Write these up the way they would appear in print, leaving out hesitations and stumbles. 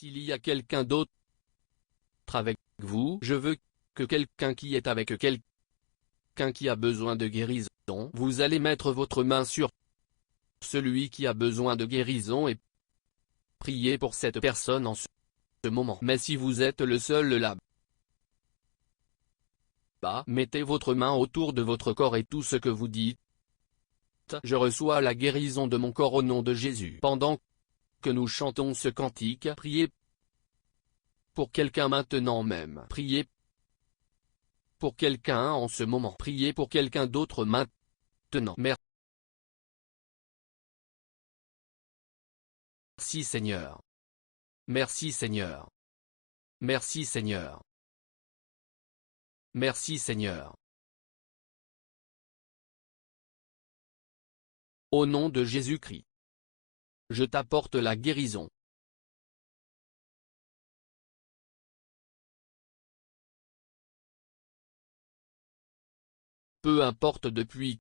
S'il y a quelqu'un d'autre avec vous, je veux que quelqu'un qui est avec quelqu'un qui a besoin de guérison, vous allez mettre votre main sur celui qui a besoin de guérison et prier pour cette personne en ce moment. Mais si vous êtes le seul là-bas, mettez votre main autour de votre corps et tout ce que vous dites. Je reçois la guérison de mon corps au nom de Jésus. Pendant que nous chantons ce cantique, priez pour quelqu'un maintenant même. Priez pour quelqu'un en ce moment. Priez pour quelqu'un d'autre maintenant. Merci Seigneur. Merci Seigneur. Merci Seigneur. Merci Seigneur. Au nom de Jésus-Christ, je t'apporte la guérison. Peu importe depuis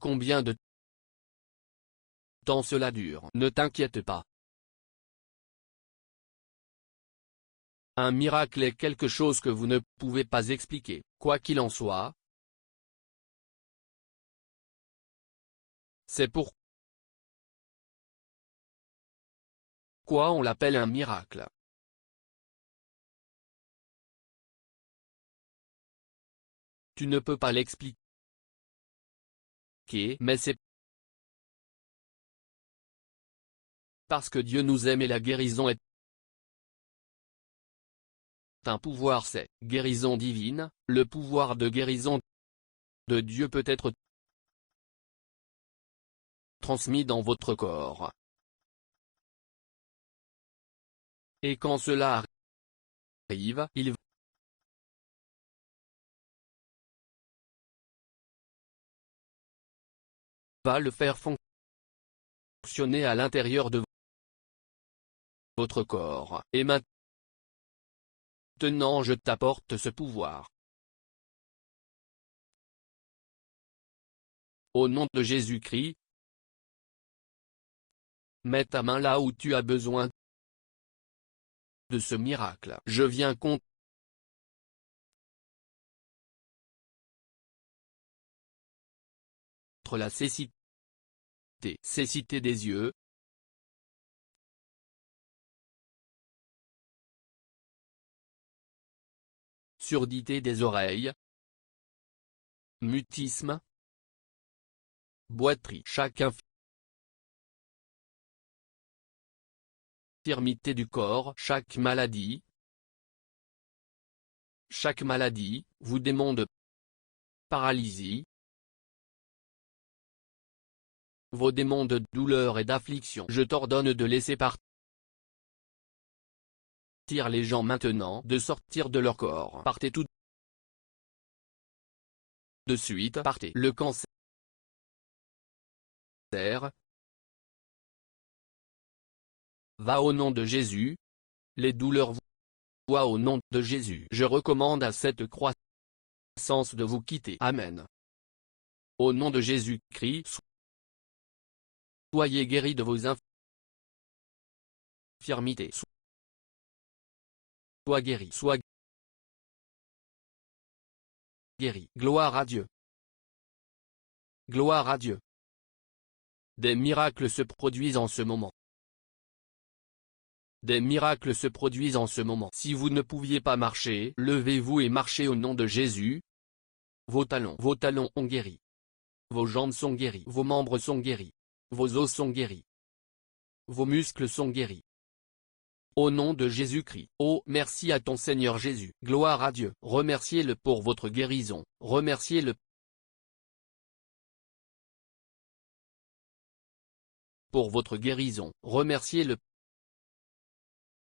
combien de temps cela dure, ne t'inquiète pas. Un miracle est quelque chose que vous ne pouvez pas expliquer. Quoi qu'il en soit, c'est pourquoi on l'appelle un miracle. Tu ne peux pas l'expliquer, mais c'est parce que Dieu nous aime et la guérison est un pouvoir, c'est guérison divine. Le pouvoir de guérison de Dieu peut être transmis dans votre corps. Et quand cela arrive, il va le faire fonctionner à l'intérieur de votre corps. Et maintenant je t'apporte ce pouvoir. Au nom de Jésus-Christ, mets ta main là où tu as besoin de ce miracle. Je viens contre la cécité des yeux, surdité des oreilles, mutisme, boiterie. Chaque infirmité du corps, chaque maladie, vous démon de paralysie, vos démons de douleur et d'affliction. Je t'ordonne de laisser partir les gens maintenant, de sortir de leur corps. Partez tout de suite, partez. Le cancer va au nom de Jésus. Les douleurs voient au nom de Jésus. Je recommande à cette croissance de vous quitter. Amen. Au nom de Jésus-Christ, soyez guéris de vos infirmités. Sois guéri. Sois guéri. Gloire à Dieu. Gloire à Dieu. Des miracles se produisent en ce moment. Des miracles se produisent en ce moment. Si vous ne pouviez pas marcher, levez-vous et marchez au nom de Jésus. Vos talons ont guéri. Vos jambes sont guéries. Vos membres sont guéris. Vos os sont guéris. Vos muscles sont guéris. Au nom de Jésus-Christ. Oh, merci à ton Seigneur Jésus. Gloire à Dieu. Remerciez-le pour votre guérison. Remerciez-le pour votre guérison. Remerciez-le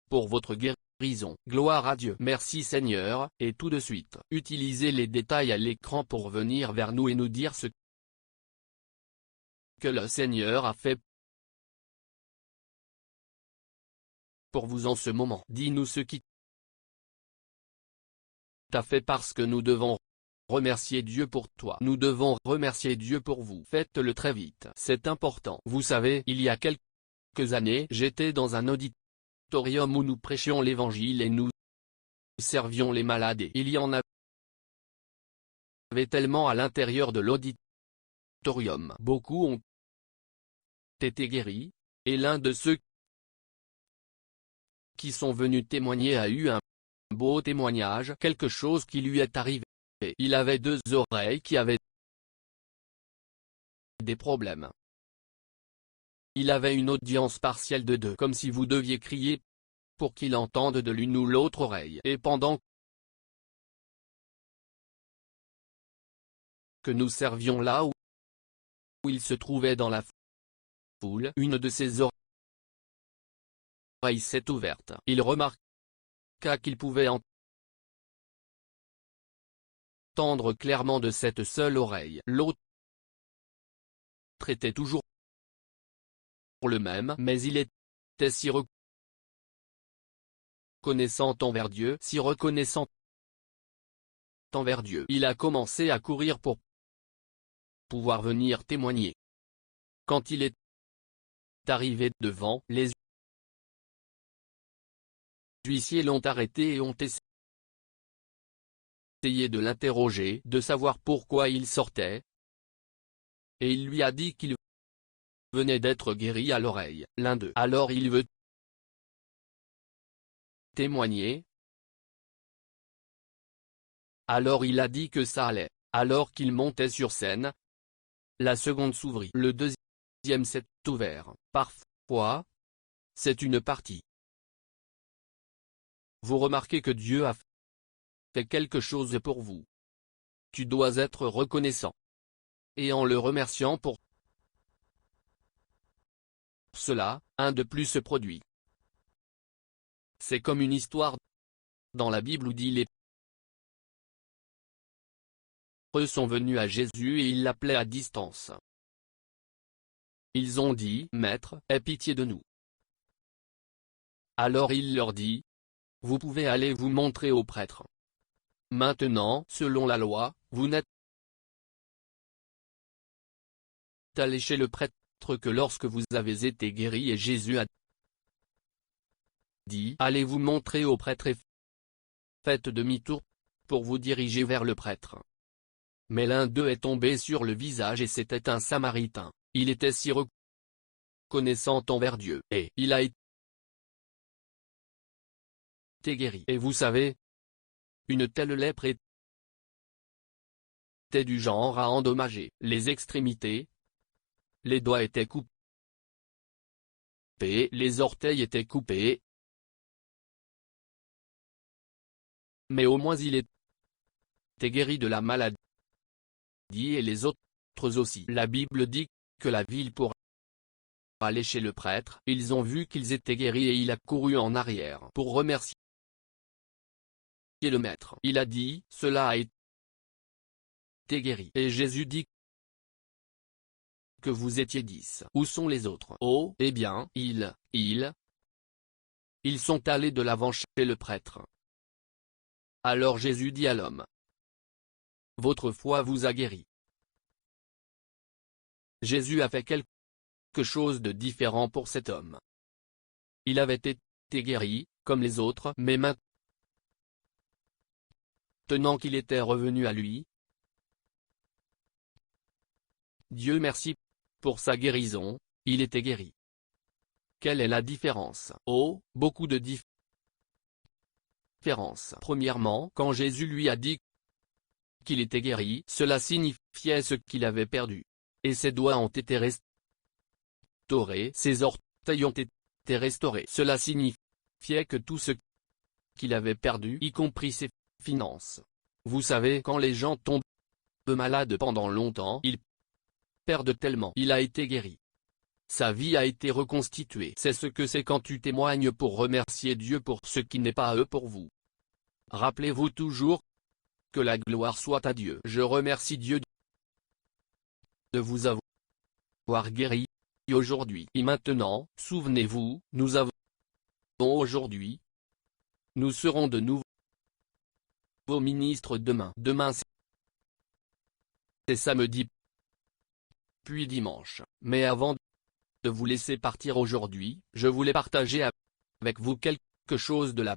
pour votre guérison. Gloire à Dieu. Merci Seigneur, et tout de suite, utilisez les détails à l'écran pour venir vers nous et nous dire ce que le Seigneur a fait pour vous en ce moment. Dis-nous ce qui t'a fait, parce que nous devons remercier Dieu pour toi. Nous devons remercier Dieu pour vous. Faites-le très vite. C'est important. Vous savez, il y a quelques années, j'étais dans un auditorium où nous prêchions l'évangile et nous servions les malades et il y en avait tellement à l'intérieur de l'auditorium. Beaucoup ont été guéris, et l'un de ceux qui sont venus témoigner a eu un beau témoignage, quelque chose qui lui est arrivé. Il avait deux oreilles qui avaient des problèmes. Il avait une audience partielle de 2, comme si vous deviez crier pour qu'il entende de l'une ou l'autre oreille. Et pendant que nous servions là où il se trouvait dans la foule, une de ses oreilles s'est ouverte. Il remarqua qu'il pouvait entendre clairement de cette seule oreille. L'autre était toujours le même, mais il était si reconnaissant envers Dieu, si reconnaissant envers Dieu. Il a commencé à courir pour pouvoir venir témoigner. Quand il est arrivé devant, les huissiers l'ont arrêté et ont essayé de l'interroger, de savoir pourquoi il sortait. Et il lui a dit qu'il venait d'être guéri à l'oreille. L'un d'eux. Alors il veut témoigner. Alors il a dit que ça allait. Alors qu'il montait sur scène, la seconde s'ouvrit. Le deuxième s'est ouvert. Parfois, c'est une partie. Vous remarquez que Dieu a fait quelque chose pour vous. Tu dois être reconnaissant. Et en le remerciant pour cela, un de plus se produit. C'est comme une histoire dans la Bible où dit les lépreux sont venus à Jésus et ils l'appelaient à distance. Ils ont dit, Maître, aie pitié de nous. Alors il leur dit, vous pouvez aller vous montrer au prêtre. Maintenant, selon la loi, vous n'êtes allé chez le prêtre que lorsque vous avez été guéri et Jésus a dit, allez vous montrer au prêtre et faites demi-tour pour vous diriger vers le prêtre. Mais l'un d'eux est tombé sur le visage et c'était un Samaritain. Il était si reconnaissant envers Dieu, et il a été guéri. Et vous savez, une telle lèpre était du genre à endommager les extrémités. Les doigts étaient coupés, les orteils étaient coupés. Mais au moins il était guéri de la maladie et les autres aussi. La Bible dit que la ville pour aller chez le prêtre, ils ont vu qu'ils étaient guéris et il a couru en arrière pour remercier le maître. Il a dit, cela a été guéri. Et Jésus dit que vous étiez 10. Où sont les autres? Oh, eh bien, ils sont allés de l'avant chez le prêtre. Alors Jésus dit à l'homme, votre foi vous a guéri. Jésus a fait quelque chose de différent pour cet homme. Il avait été guéri, comme les autres, mais maintenant qu'il était revenu à lui, Dieu merci pour sa guérison, il était guéri. Quelle est la différence? Oh, beaucoup de différences. Premièrement, quand Jésus lui a dit qu'il était guéri, cela signifiait ce qu'il avait perdu. Et ses doigts ont été restaurés, ses orteils ont été restaurés. Cela signifiait que tout ce qu'il avait perdu, y compris ses finances. Vous savez, quand les gens tombent malades pendant longtemps, ils perdent tellement. Il a été guéri. Sa vie a été reconstituée. C'est ce que c'est quand tu témoignes pour remercier Dieu pour ce qui n'est pas à eux pour vous. Rappelez-vous toujours que la gloire soit à Dieu. Je remercie Dieu de vous avoir guéri aujourd'hui. Et maintenant, souvenez-vous, nous avons aujourd'hui, nous serons de nouveau ministres demain. Demain c'est samedi, puis dimanche. Mais avant de vous laisser partir aujourd'hui, je voulais partager avec vous quelque chose de la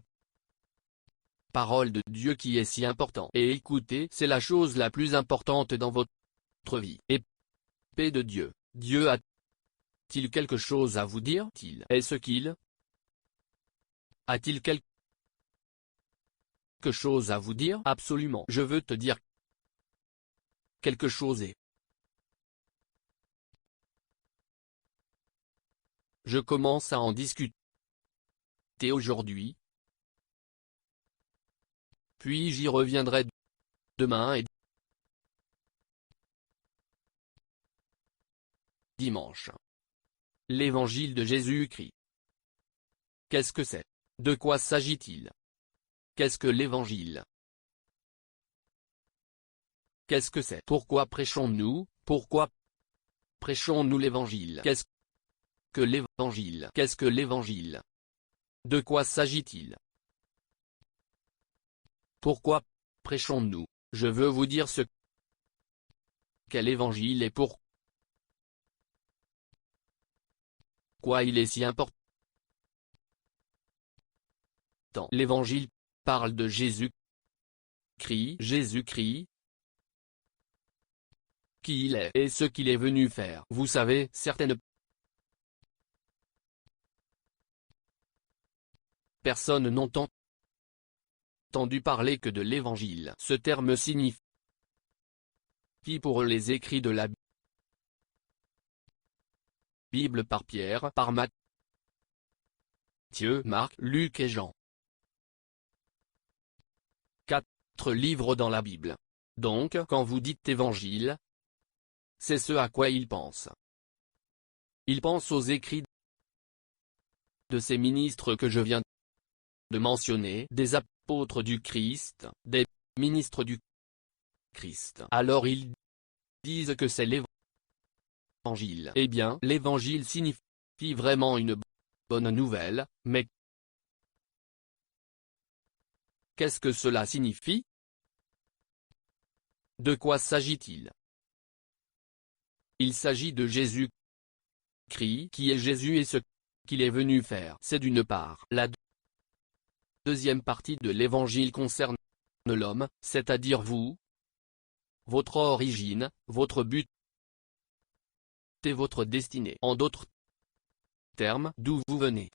parole de Dieu qui est si important. Et écoutez, c'est la chose la plus importante dans votre vie. Et paix de Dieu. Dieu a-t-il quelque chose à vous dire? Est-ce qu'il a-t-il quelque chose à vous dire? Absolument. Je veux te dire quelque chose et je commence à en discuter aujourd'hui. Puis j'y reviendrai demain et dimanche. L'évangile de Jésus-Christ. Qu'est-ce que c'est? De quoi s'agit-il? Qu'est-ce que l'évangile? Qu'est-ce que c'est? Pourquoi prêchons-nous? Pourquoi prêchons-nous l'évangile? Qu'est-ce que l'évangile? Qu'est-ce que l'évangile? De quoi s'agit-il? Pourquoi prêchons-nous? Je veux vous dire ce qu'est l'évangile et pourquoi il est si important. L'évangile parle de Jésus-Christ. Jésus-Christ, qui il est et ce qu'il est venu faire. Vous savez, certaines personnes n'ont entendu parler que de l'évangile. Ce terme signifie pour eux les écrits de la Bible par Pierre, par Matthieu, Marc, Luc et Jean. 4 livres dans la Bible. Donc, quand vous dites évangile, c'est ce à quoi ils pensent. Ils pensent aux écrits de ces ministres que je viens de mentionner, des apôtres du Christ, des ministres du Christ. Alors ils disent que c'est l'évangile. Eh bien, l'évangile signifie vraiment une bonne nouvelle, mais qu'est-ce que cela signifie? De quoi s'agit-il? Il s'agit de Jésus-Christ, qui est Jésus et ce qu'il est venu faire. C'est d'une part. La deuxième partie de l'évangile concerne l'homme, c'est-à-dire vous, votre origine, votre but et votre destinée. En d'autres termes, d'où vous venez.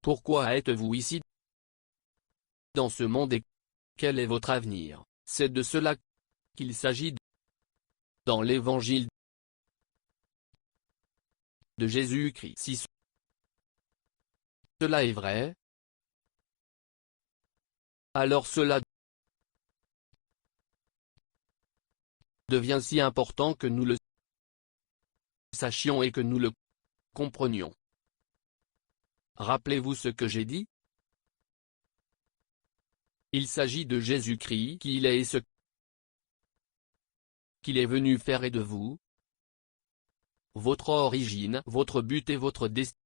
Pourquoi êtes-vous ici dans ce monde et quel est votre avenir? C'est de cela qu'il s'agit dans l'évangile de Jésus-Christ. Si cela est vrai, alors cela devient si important que nous le sachions et que nous le comprenions. Rappelez-vous ce que j'ai dit? Il s'agit de Jésus-Christ, qui il est et ce qu'il est venu faire et de vous, votre origine, votre but et votre destinée.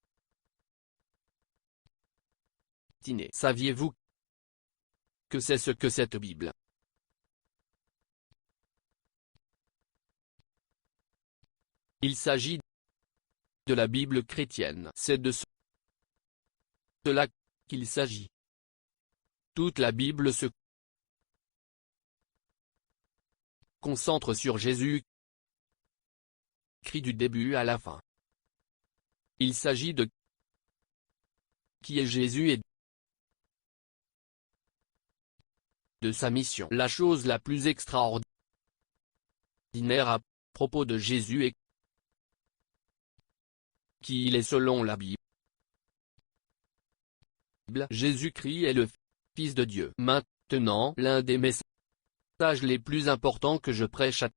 Saviez-vous que c'est ce que cette Bible Il s'agit de la Bible chrétienne. C'est de cela qu'il s'agit. Toute la Bible se concentre sur Jésus, Christ du début à la fin. Il s'agit de qui est Jésus et de sa mission. La chose la plus extraordinaire à propos de Jésus est qui il est selon la Bible. Jésus-Christ est le Fils de Dieu. Maintenant, l'un des messages les plus importants que je prêche à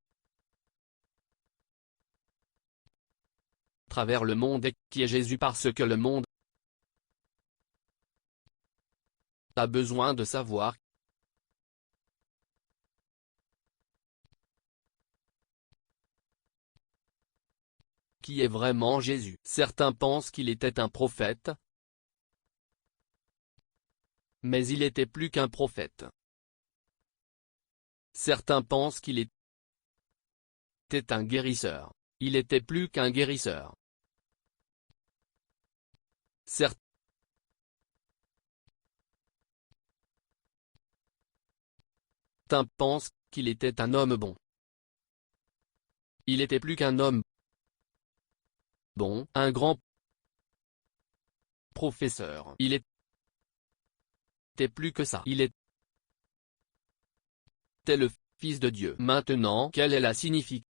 travers le monde est qui est Jésus, parce que le monde a besoin de savoir qui est vraiment Jésus. Certains pensent qu'il était un prophète, mais il était plus qu'un prophète. Certains pensent qu'il était un guérisseur. Il était plus qu'un guérisseur. Certains pensent qu'il était un homme bon. Il était plus qu'un homme bon, un grand professeur. Il était plus que ça. Il était le Fils de Dieu. Maintenant, quelle est la signification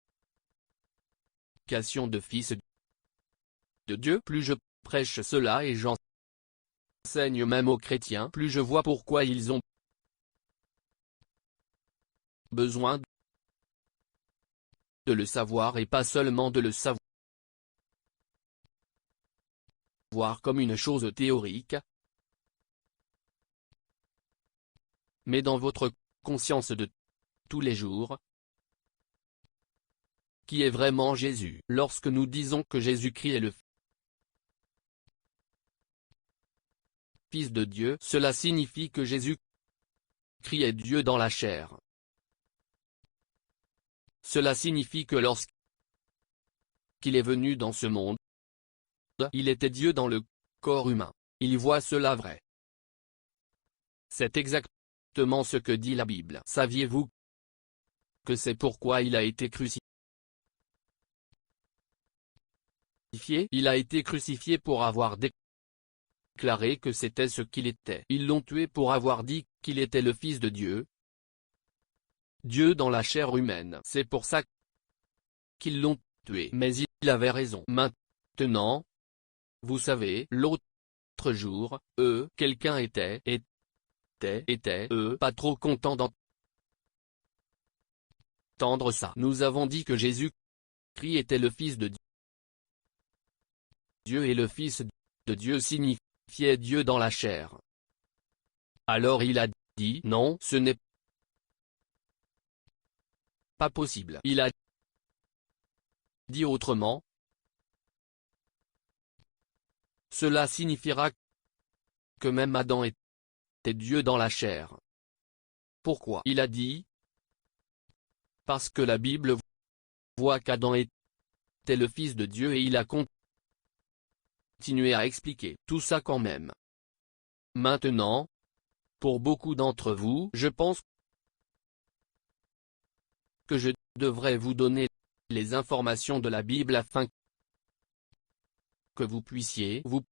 de Fils de Dieu? Plus je prêche cela et j'enseigne même aux chrétiens, plus je vois pourquoi ils ont besoin de le savoir et pas seulement de le savoir comme une chose théorique, mais dans votre conscience de tous les jours, qui est vraiment Jésus. Lorsque nous disons que Jésus-Christ est le Fils de Dieu, cela signifie que Jésus-Christ est Dieu dans la chair. Cela signifie que lorsqu'il est venu dans ce monde, il était Dieu dans le corps humain. Il voit cela vrai. C'est exactement ce que dit la Bible. Saviez-vous que c'est pourquoi il a été crucifié? Il a été crucifié pour avoir déclaré que c'était ce qu'il était. Ils l'ont tué pour avoir dit qu'il était le Fils de Dieu. Dieu dans la chair humaine. C'est pour ça qu'ils l'ont tué. Mais il avait raison. Maintenant, vous savez, l'autre jour, quelqu'un était pas trop content d'entendre ça. Nous avons dit que Jésus-Christ était le Fils de Dieu et le Fils de Dieu signifiait Dieu dans la chair. Alors il a dit, non, ce n'est pas possible. Il a dit autrement, cela signifiera que même Adam était Dieu dans la chair. Pourquoi? Il a dit, parce que la Bible voit qu'Adam était le Fils de Dieu et il a continué à expliquer tout ça quand même. Maintenant, pour beaucoup d'entre vous, je pense que je devrais vous donner les informations de la Bible afin que vous puissiez, vous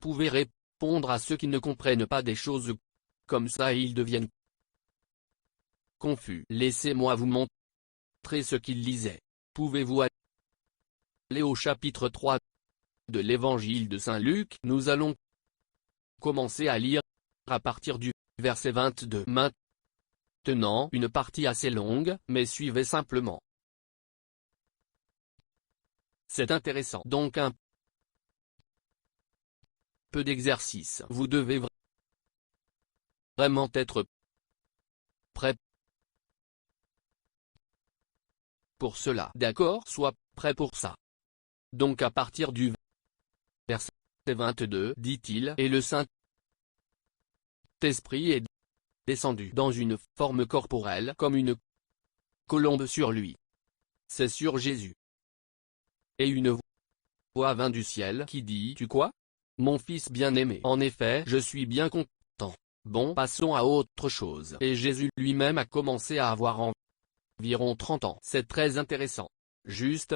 pouvez répondre à ceux qui ne comprennent pas des choses comme ça et ils deviennent confus. Laissez-moi vous montrer ce qu'il lisait. Pouvez-vous aller au chapitre 3 de l'évangile de Saint Luc? Nous allons commencer à lire à partir du verset 22. Maintenant, une partie assez longue, mais suivez simplement. C'est intéressant. Donc un peu d'exercice. Vous devez vraiment être prêt pour cela. D'accord? Sois prêt pour ça. Donc à partir du verset 22, dit-il, et le Saint-Esprit est descendu dans une forme corporelle comme une colombe sur lui. C'est sur Jésus. Et une voix vint du ciel qui dit, tu quoi? Mon fils bien-aimé. En effet, je suis bien content. Bon, passons à autre chose. Et Jésus lui-même a commencé à avoir environ 30 ans. C'est très intéressant. Juste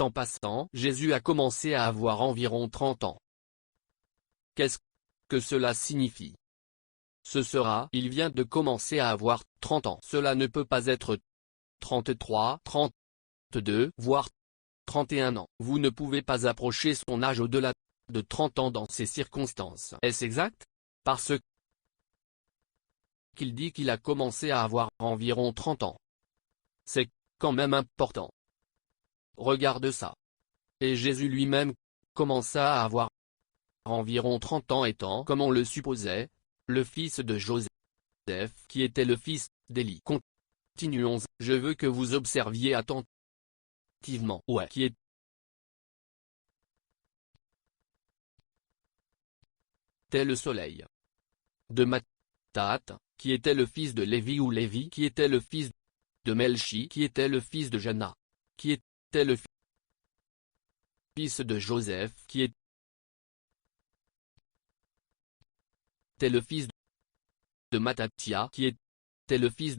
en passant, Jésus a commencé à avoir environ 30 ans. Qu'est-ce que cela signifie? Ce sera, il vient de commencer à avoir 30 ans. Cela ne peut pas être 33, 32, voire 31 ans. Vous ne pouvez pas approcher son âge au-delà de 30 ans dans ces circonstances. Est-ce exact? Parce qu'il dit qu'il a commencé à avoir environ 30 ans. C'est quand même important. Regarde ça. Et Jésus lui-même commença à avoir environ 30 ans étant, comme on le supposait, le fils de Joseph, qui était le fils d'Élie. Continuons. Je veux que vous observiez attentivement. Ouais. Qui était le soleil de Matthat, qui était le fils de Lévi ou Lévi, qui était le fils de Melchi, qui était le fils de Jana, qui était le fils de Joseph, qui était le fils de Mattathia, qui était le fils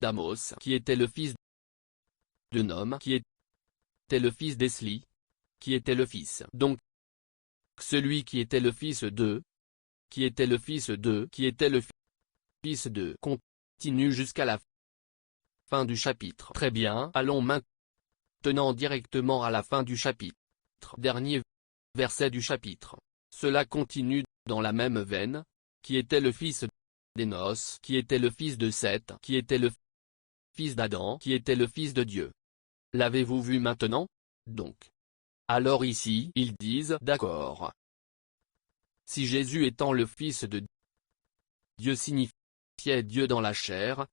d'Amos, qui était le fils de Nom, qui était le fils d'Esli, qui était le fils. Donc, celui qui était le fils de, qui était le fils de, qui était le fils de, continue jusqu'à la fin du chapitre. Très bien, allons maintenant directement à la fin du chapitre. Dernier verset du chapitre. Cela continue dans la même veine, qui était le fils d'Énos, qui était le fils de Seth, qui était le fils d'Adam, qui était le fils de Dieu. L'avez-vous vu maintenant? Donc. Alors ici, ils disent d'accord. Si Jésus étant le fils de Dieu signifiait Dieu dans la chair,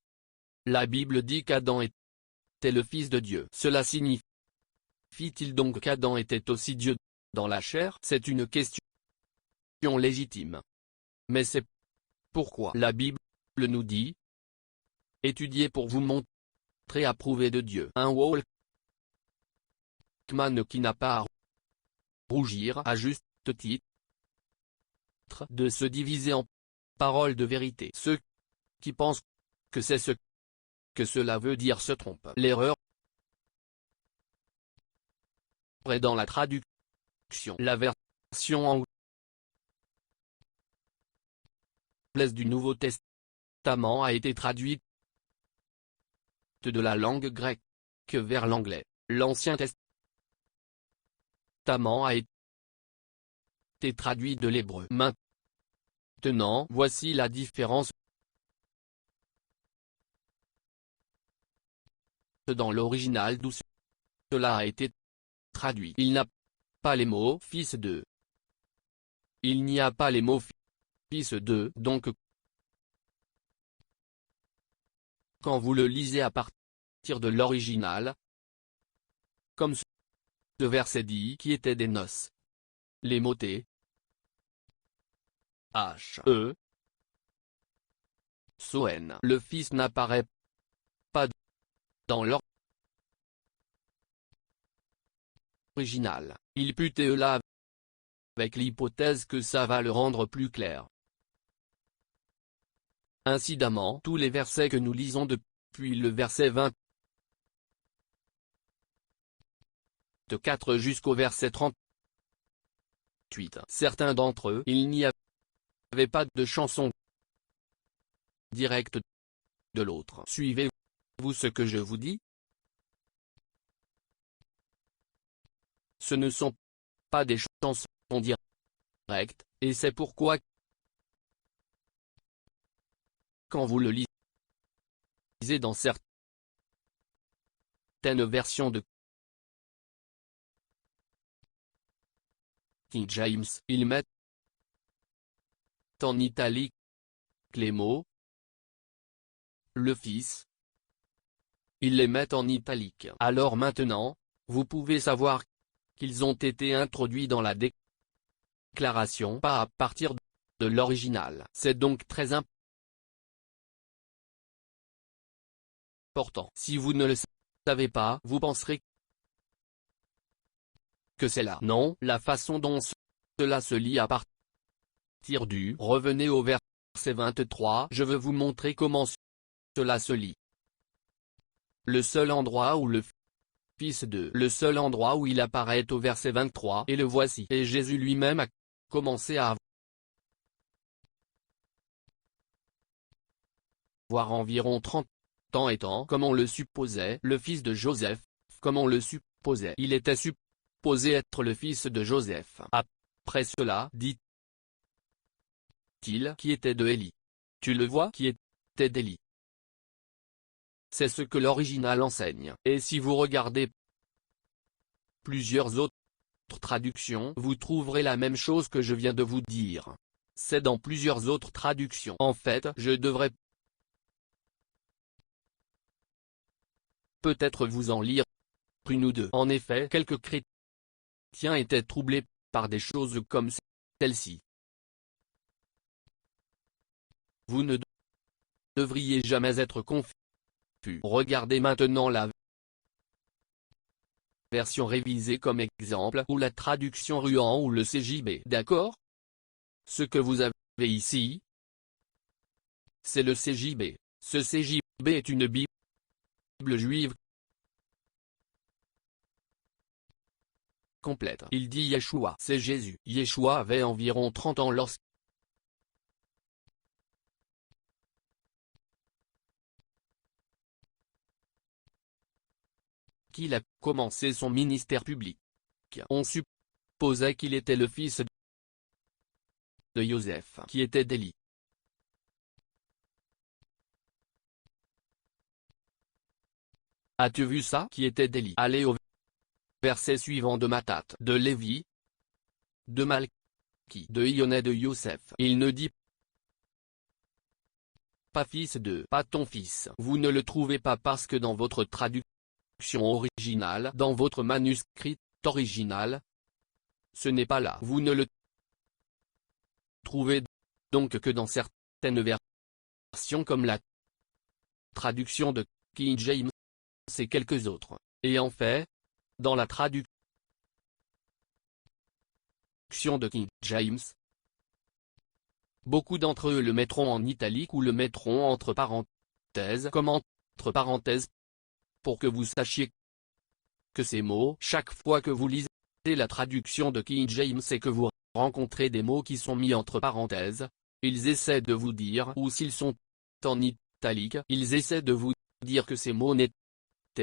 la Bible dit qu'Adam était le fils de Dieu. Cela signifie-t-il donc qu'Adam était aussi Dieu dans la chair? C'est une question légitime. Mais c'est pourquoi la Bible nous dit: étudiez pour vous montrer approuvé de Dieu. Un Walkman qui n'a pas à rougir à juste titre de se diviser en paroles de vérité. Ceux qui pensent que c'est ce que cela veut dire se trompent. L'erreur est dans la traduction. La version anglaise du Nouveau Testament a été traduite de la langue grecque vers l'anglais. L'Ancien Testament a été traduit de l'hébreu. Maintenant, voici la différence dans l'original d'où cela a été traduit. Il n'a pas les mots fils de. Il n'y a pas les mots fils de, donc quand vous le lisez à partir de l'original, comme ce verset dit qui était des noces. Les mots T, H, E, Soen. Le fils n'apparaît pas dans l'original. Il put et là avec l'hypothèse que ça va le rendre plus clair. Incidemment, tous les versets que nous lisons depuis le verset 24 jusqu'au verset 38. Certains d'entre eux, il n'y avait pas de chanson directe de l'autre. Suivez-vous ce que je vous dis? Ce ne sont pas des chansons directes, et c'est pourquoi quand vous le lisez dans certaines versions de King James, ils mettent en italique les mots le Fils. Ils les mettent en italique. Alors maintenant, vous pouvez savoir qu'ils ont été introduits dans la déclaration pas à partir de l'original. C'est donc très important. Si vous ne le savez pas, vous penserez que c'est là. Non, la façon dont cela se lit à partir du. Revenez au verset 23. Je veux vous montrer comment cela se lit. Le seul endroit où le Fils de. Le seul endroit où il apparaît au verset 23. Et le voici. Et Jésus lui-même a commencé à avoir environ 30 ans étant, comme on le supposait, le fils de Joseph, comme on le supposait. Il était supposé être le fils de Joseph. Après cela, dit-il, qui était de Élie. Tu le vois, qui était d'Élie. C'est ce que l'original enseigne. Et si vous regardez plusieurs autres traductions, vous trouverez la même chose que je viens de vous dire. C'est dans plusieurs autres traductions. En fait, je devrais peut-être vous en lire une ou deux. En effet, quelques chrétiens étaient troublés par des choses comme celle-ci. Vous ne devriez jamais être confus. Regardez maintenant la version révisée comme exemple ou la traduction Ruan ou le CJB. D'accord? Ce que vous avez ici, c'est le CJB. Ce CJB est une Bible juive complète. Il dit Yeshua, c'est Jésus. Yeshua avait environ 30 ans lorsqu'il a commencé son ministère public. On supposait qu'il était le fils de Joseph, qui était d'Élie. As-tu vu ça? Qui était d'Élie. Allez au verset suivant de Matthat, de Lévi, de Malki, de Ionet, de Yosef. Il ne dit pas fils de, pas ton fils. Vous ne le trouvez pas parce que dans votre traduction originale, dans votre manuscrit original, ce n'est pas là. Vous ne le trouvez donc que dans certaines versions comme la traduction de King James et quelques autres. Et en fait, dans la traduction de King James, beaucoup d'entre eux le mettront en italique ou le mettront entre parenthèses comme entre parenthèses pour que vous sachiez que ces mots, chaque fois que vous lisez la traduction de King James et que vous rencontrez des mots qui sont mis entre parenthèses, ils essaient de vous dire, ou s'ils sont en italique, ils essaient de vous dire que ces mots n'étaient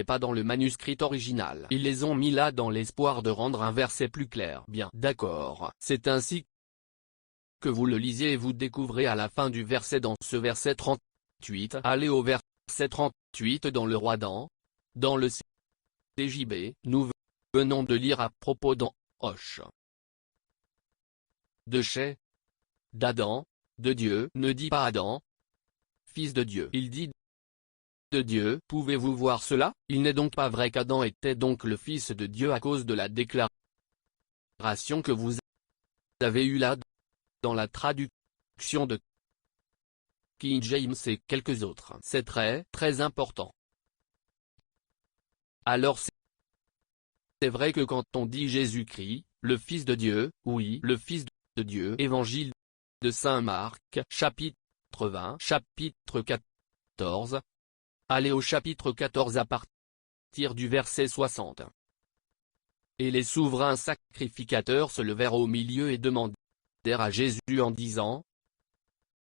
pas dans le manuscrit original. Ils les ont mis là dans l'espoir de rendre un verset plus clair. Bien, d'accord, c'est ainsi que vous le lisez et vous découvrez à la fin du verset dans ce verset 38. Allez au verset 38 dans le Roi dans le CJB, nous venons de lire à propos dans Hoche. De chez d'Adam, de Dieu, ne dit pas Adam, fils de Dieu. Il dit de Dieu. Pouvez-vous voir cela? Il n'est donc pas vrai qu'Adam était donc le fils de Dieu à cause de la déclaration que vous avez eue là dans la traduction de King James et quelques autres. C'est très, très important. Alors c'est vrai que quand on dit Jésus-Christ, le Fils de Dieu, oui, le Fils de Dieu, Évangile de Saint Marc, chapitre 20, chapitre 14. Allez au chapitre 14 à partir du verset 60. Et les souverains sacrificateurs se levèrent au milieu et demandèrent à Jésus en disant: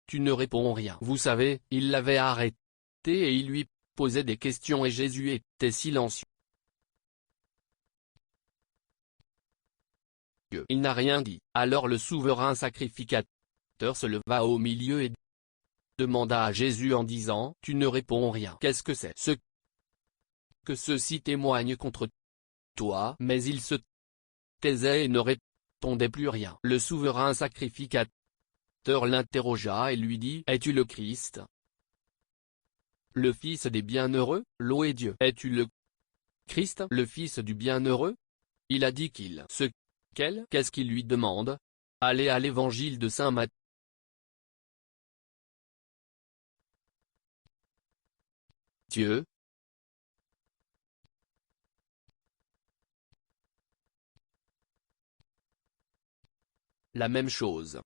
Tu ne réponds rien. Vous savez, ils l'avaient arrêté et ils lui posaient des questions et Jésus était silencieux. Il n'a rien dit. Alors le souverain sacrificateur se leva au milieu et demanda à Jésus en disant: Tu ne réponds rien. Qu'est-ce que c'est? Ce que ceci témoigne contre toi. Mais il se taisait et ne répondait plus rien. Le souverain sacrificateur l'interrogea et lui dit: Es-tu le Christ, le Fils des bienheureux? Loué Dieu. Es-tu le Christ, le Fils du bienheureux? Il a dit qu'il. Qu'est-ce qu'il lui demande? Allez à l'évangile de Saint Matthieu. Dieu. La même chose.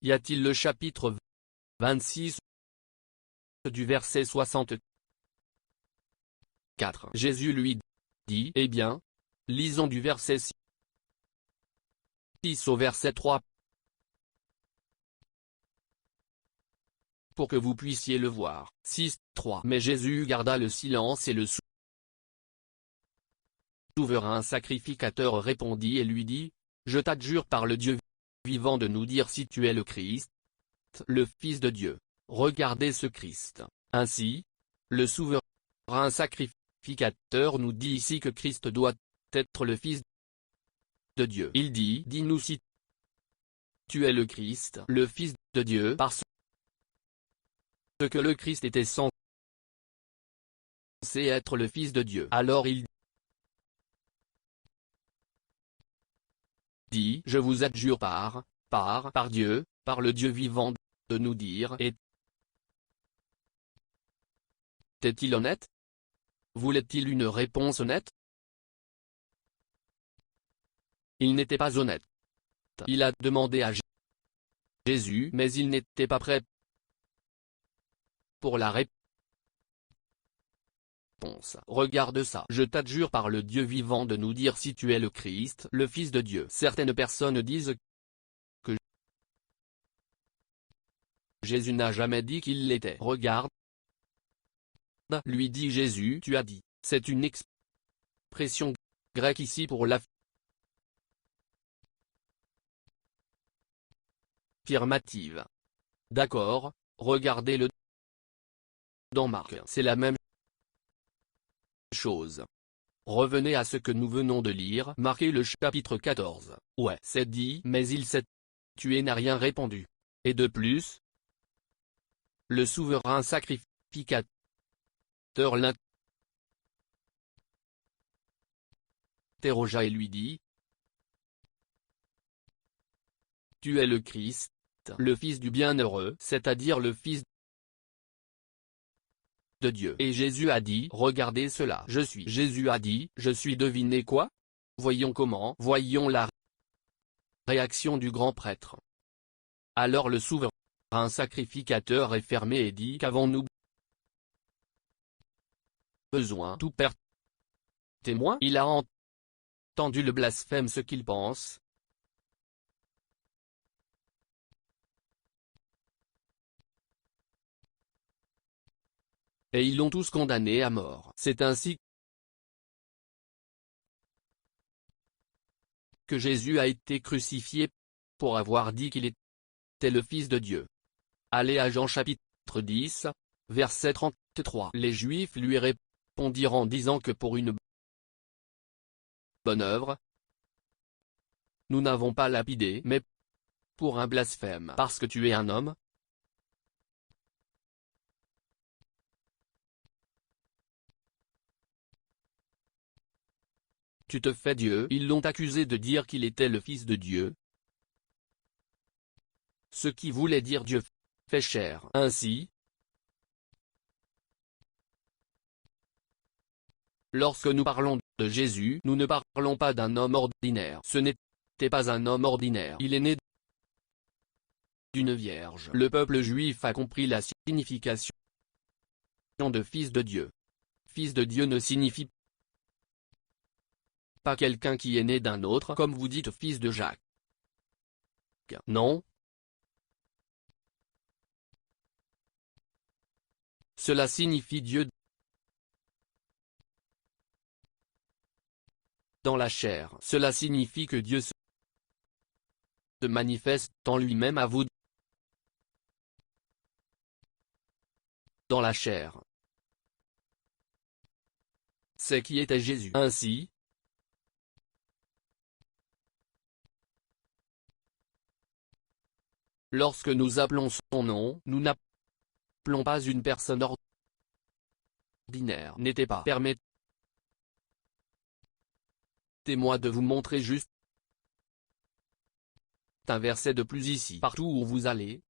Y a-t-il le chapitre 26 du verset 64? Jésus lui dit: Eh bien, lisons du verset 6 au verset 3. Pour que vous puissiez le voir. 6:3. Mais Jésus garda le silence et le souverain sacrificateur répondit et lui dit: Je t'adjure par le Dieu vivant de nous dire si tu es le Christ, le Fils de Dieu. Regardez ce Christ. Ainsi, le souverain sacrificateur nous dit ici que Christ doit être le Fils de Dieu. Il dit: Dis-nous si tu es le Christ, le Fils de Dieu, parce que le Christ était censé être le Fils de Dieu. Alors il dit: Je vous adjure par Dieu, par le Dieu vivant, de nous dire. Était-il honnête? Voulait-il une réponse honnête? il n'était pas honnête. Il a demandé à Jésus, mais il n'était pas prêt pour la réponse. Regarde ça. Je t'adjure par le Dieu vivant de nous dire si tu es le Christ, le Fils de Dieu. Certaines personnes disent que Jésus n'a jamais dit qu'il l'était. Regarde, lui dit Jésus, tu as dit. C'est une expression grecque ici pour l'affirmative. D'accord, regardez-le dans Marc. C'est la même chose. Revenez à ce que nous venons de lire, marquez le chapitre 14. Ouais, c'est dit, mais il s'est tué n'a rien répondu. Et de plus, le souverain sacrificateur l'interrogea et lui dit, tu es le Christ, le Fils du Bienheureux, c'est-à-dire le Fils de Dieu. Et Jésus a dit, regardez cela, je suis. Jésus a dit, je suis. Devinez quoi? Voyons comment. Voyons la réaction du grand prêtre. Alors le souverain sacrificateur est fermé et dit, qu'avons-nous besoin? Tout père témoin. Il a entendu le blasphème, ce qu'il pense. Et ils l'ont tous condamné à mort. C'est ainsi que Jésus a été crucifié, pour avoir dit qu'il était le Fils de Dieu. Allez à Jean chapitre 10, verset 33. Les Juifs lui répondirent en disant que pour une bonne œuvre, nous n'avons pas lapidé, mais pour un blasphème. Parce que tu es un homme, tu te fais Dieu. Ils l'ont accusé de dire qu'il était le Fils de Dieu, ce qui voulait dire Dieu fait chair. Ainsi, lorsque nous parlons de Jésus, nous ne parlons pas d'un homme ordinaire. Ce n'était pas un homme ordinaire. Il est né d'une vierge. Le peuple juif a compris la signification de Fils de Dieu. Fils de Dieu ne signifie pas quelqu'un qui est né d'un autre, comme vous dites fils de Jacques. Non. Cela signifie Dieu dans la chair. Cela signifie que Dieu se manifeste en lui-même à vous dans la chair. C'est qui était Jésus. Ainsi, lorsque nous appelons son nom, nous n'appelons pas une personne ordinaire. N'était pas. Permettez-moi de vous montrer juste un verset de plus ici. Partout où vous allez,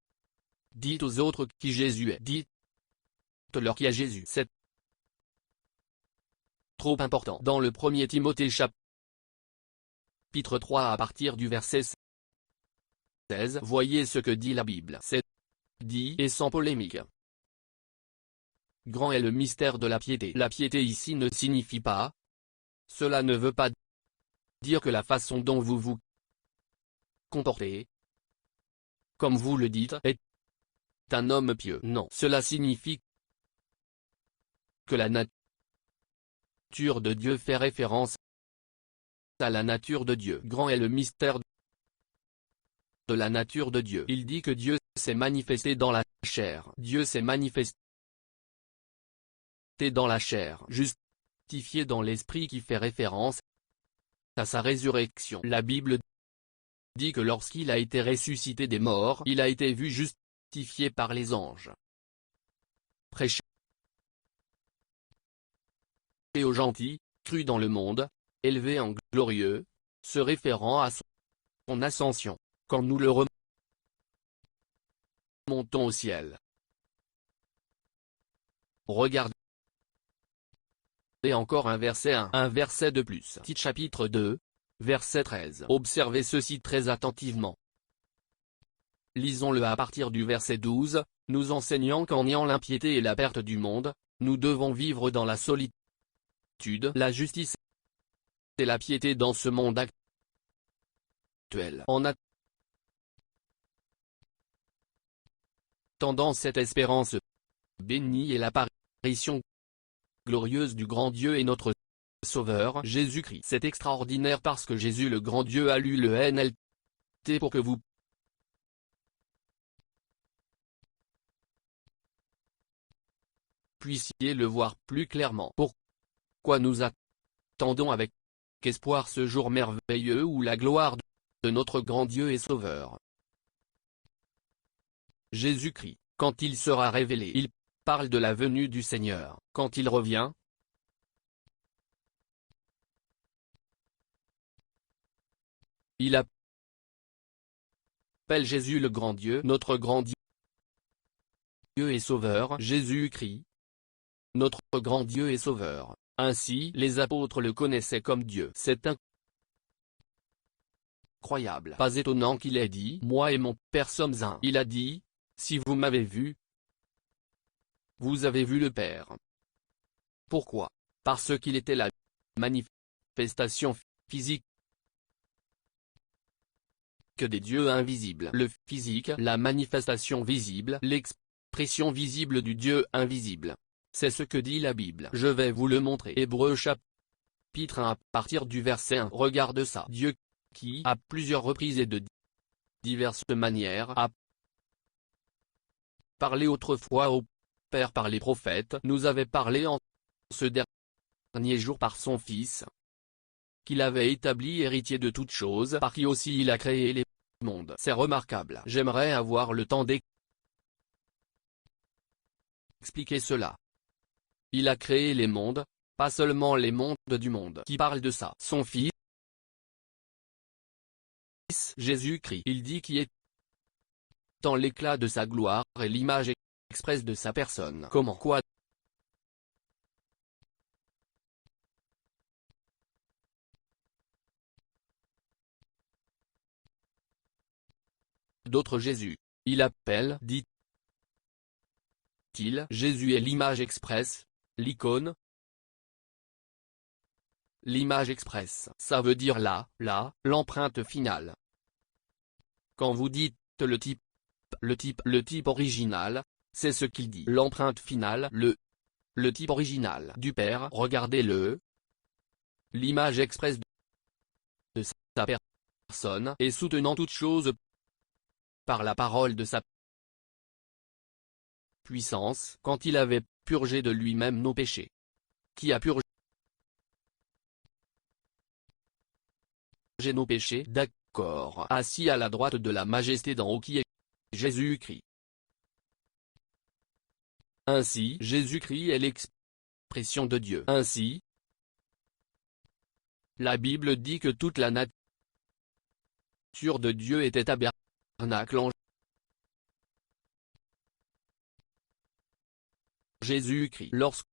dites aux autres qui Jésus est. Dites-leur qui est Jésus. C'est trop important. Dans le 1er Timothée chapitre 3 à partir du verset 16, voyez ce que dit la Bible. C'est dit et sans polémique. Grand est le mystère de la piété. La piété ici ne signifie pas, cela ne veut pas dire que la façon dont vous vous comportez, comme vous le dites, est un homme pieux. Non, cela signifie que la nature de Dieu fait référence à la nature de Dieu. Grand est le mystère de la nature de Dieu. Il dit que Dieu s'est manifesté dans la chair. Dieu s'est manifesté dans la chair, justifié dans l'esprit qui fait référence à sa résurrection. La Bible dit que lorsqu'il a été ressuscité des morts, il a été vu justifié par les anges. Prêché aux gentils, cru dans le monde, élevé en glorieux, se référant à son ascension, quand nous le remontons au ciel. Regardez encore un verset de plus. Chapitre 2, Verset 13. Observez ceci très attentivement. Lisons-le à partir du verset 12, nous enseignant qu'en niant l'impiété et la perte du monde, nous devons vivre dans la solitude, la justice et la piété dans ce monde actuel. En attendant cette espérance bénie et l'apparition glorieuse du grand Dieu et notre Sauveur Jésus-Christ. C'est extraordinaire parce que Jésus le grand Dieu a lu le NLT pour que vous puissiez le voir plus clairement. Pourquoi nous attendons avec espoir ce jour merveilleux où la gloire de notre grand Dieu et Sauveur Jésus-Christ, quand il sera révélé, il parle de la venue du Seigneur. Quand il revient, il appelle Jésus le grand Dieu, notre grand Dieu et Sauveur, Jésus-Christ, notre grand Dieu et Sauveur. Ainsi, les apôtres le connaissaient comme Dieu. C'est incroyable. Pas étonnant qu'il ait dit, moi et mon Père sommes un. Il a dit, si vous m'avez vu, vous avez vu le Père. Pourquoi? Parce qu'il était la manifestation physique que des dieux invisibles. Le physique, la manifestation visible, l'expression visible du Dieu invisible. C'est ce que dit la Bible. Je vais vous le montrer. Hébreux chapitre 1 à partir du verset 1. Regarde ça. Dieu qui, à plusieurs reprises et de diverses manières, a parlé autrefois au Père par les prophètes, nous avait parlé en ce dernier jour par son Fils, qu'il avait établi héritier de toutes choses, par qui aussi il a créé les mondes. C'est remarquable. J'aimerais avoir le temps d'expliquer cela. Il a créé les mondes, pas seulement les mondes du monde. Qui parle de ça? Son Fils, Jésus-Christ. Il dit qui est dans l'éclat de sa gloire et l'image expresse de sa personne. Comment? Quoi? D'autres Jésus. Il appelle, dit-il, Jésus est l'image expresse, l'icône. L'image expresse, ça veut dire l'empreinte finale. Quand vous dites le type original, c'est ce qu'il dit. L'empreinte finale, le type original du Père. Regardez-le. L'image expresse de sa personne, et soutenant toute chose par la parole de sa puissance, quand il avait purgé de lui-même nos péchés. Qui a purgé nos péchés? D'accord. Assis à la droite de la majesté d'en haut qui est Jésus-Christ. Ainsi, Jésus-Christ est l'expression de Dieu. Ainsi, la Bible dit que toute la nature de Dieu était tabernacle en Jésus-Christ. Lorsque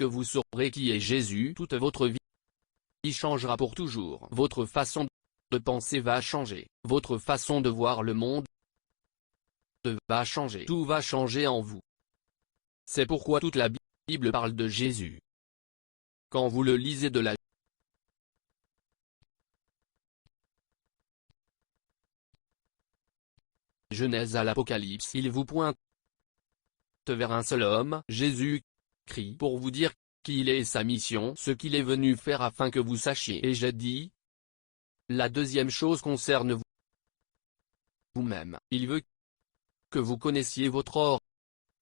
vous saurez qui est Jésus, toute votre vie changera pour toujours. Votre façon de penser va changer. Votre façon de voir le monde va changer. Tout va changer en vous. C'est pourquoi toute la Bible parle de Jésus. Quand vous le lisez de la Genèse à l'Apocalypse, il vous pointe vers un seul homme, Jésus-Christ, pour vous dire qui il est et sa mission, ce qu'il est venu faire afin que vous sachiez. Et j'ai dit, la deuxième chose concerne vous-même. Il veut que vous connaissiez votre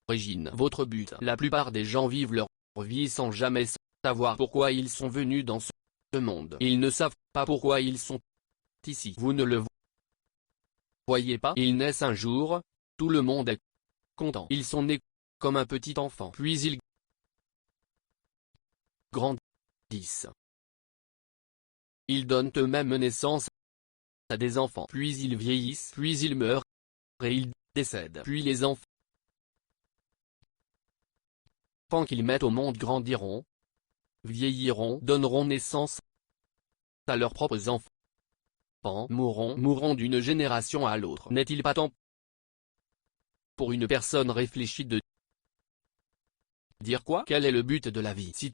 origine, votre but. La plupart des gens vivent leur vie sans jamais savoir pourquoi ils sont venus dans ce monde. Ils ne savent pas pourquoi ils sont ici. Vous ne le voyez pas? Ils naissent un jour, tout le monde est content. Ils sont nés comme un petit enfant. Puis ils grandissent. Ils donnent eux-mêmes naissance à des enfants. Puis ils vieillissent. Puis ils meurent. Et ils décèdent. Puis les enfants qu'ils mettent au monde grandiront, vieilliront, donneront naissance à leurs propres enfants, mourront d'une génération à l'autre. N'est-il pas temps pour une personne réfléchie de dire quoi? Quel est le but de la vie? Si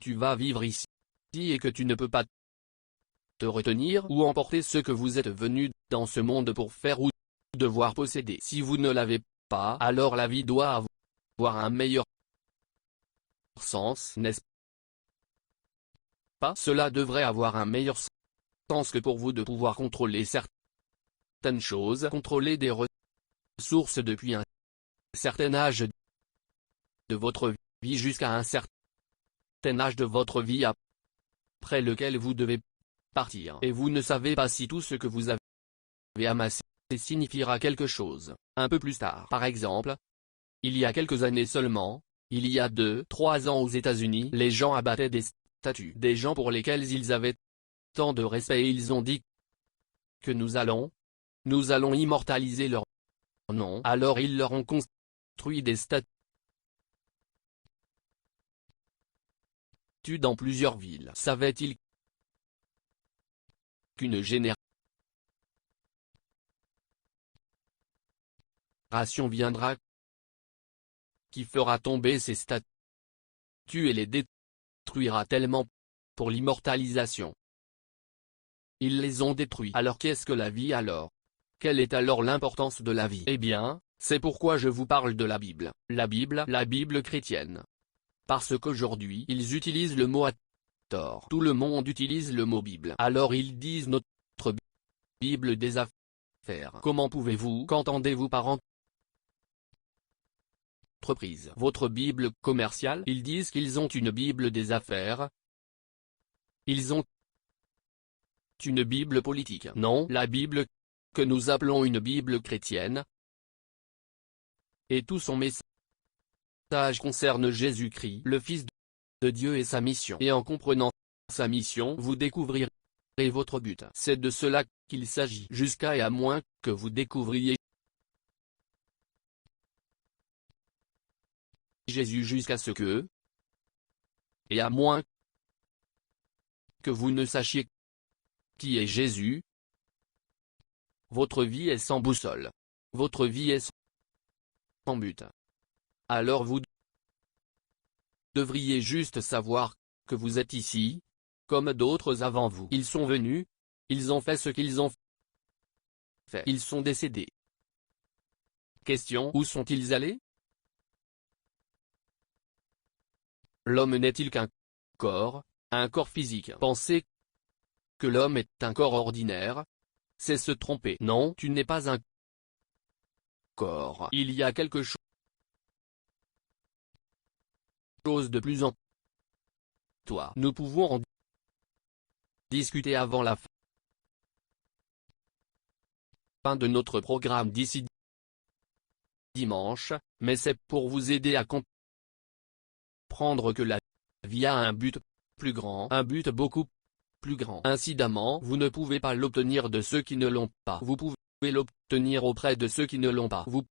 tu vas vivre ici et que tu ne peux pas te retenir ou emporter ce que vous êtes venu dans ce monde pour faire ou devoir posséder. Si vous ne l'avez pas, alors la vie doit avoir un meilleur sens, n'est-ce pas? Cela devrait avoir un meilleur sens que pour vous de pouvoir contrôler certaines choses, contrôler des ressources depuis un certain âge de votre vie jusqu'à un certain âge de votre vie après lequel vous devez partir. Et vous ne savez pas si tout ce que vous avez amassé signifiera quelque chose, un peu plus tard. Par exemple, il y a quelques années seulement, il y a 2-3 ans aux États-Unis, les gens abattaient des statues, des gens pour lesquels ils avaient tant de respect et ils ont dit que nous allons immortaliser leur nom. Alors ils leur ont construit des statues dans plusieurs villes. Savait-il qu'une génération viendra qui fera tomber ces statues et les détruira tellement pour l'immortalisation? Ils les ont détruits. Alors qu'est-ce que la vie alors? Quelle est alors l'importance de la vie? Eh bien, c'est pourquoi je vous parle de la Bible. La Bible chrétienne. Parce qu'aujourd'hui, ils utilisent le mot à tort. Tout le monde utilise le mot Bible. Alors ils disent notre Bible des affaires. Comment pouvez-vous, qu'entendez-vous par entreprise? Votre Bible commerciale? Ils disent qu'ils ont une Bible des affaires. Ils ont une Bible politique. Non, la Bible que nous appelons une Bible chrétienne, et tout son message concerne Jésus-Christ, le Fils de Dieu et sa mission. Et en comprenant sa mission, vous découvrirez votre but. C'est de cela qu'il s'agit. Jusqu'à et à moins que vous découvriez Jésus, jusqu'à ce que, et à moins que vous ne sachiez qui est Jésus, votre vie est sans boussole. Votre vie est sans but. Alors vous devriez juste savoir que vous êtes ici, comme d'autres avant vous. Ils sont venus, ils ont fait ce qu'ils ont fait. Ils sont décédés. Question: où sont-ils allés? L'homme n'est-il qu'un corps physique? Penser que l'homme est un corps ordinaire, c'est se tromper. Non, tu n'es pas un corps. Il y a quelque chose de plus en toi. Nous pouvons en discuter avant la fin de notre programme d'ici dimanche, mais c'est pour vous aider à comprendre que la vie a un but plus grand, un but beaucoup plus grand. Incidemment, vous ne pouvez pas l'obtenir de ceux qui ne l'ont pas. Vous pouvez l'obtenir auprès de ceux qui ne l'ont pas. Vous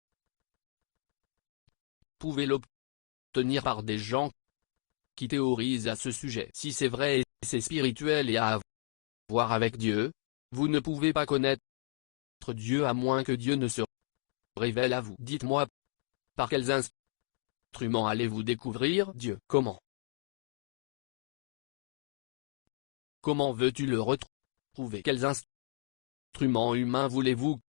pouvez l'obtenir par des gens qui théorisent à ce sujet. Si c'est vrai et c'est spirituel et à voir avec Dieu, vous ne pouvez pas connaître Dieu à moins que Dieu ne se révèle à vous. Dites-moi, par quels instruments allez-vous découvrir Dieu? Comment veux-tu le retrouver? Quels instruments humains voulez-vous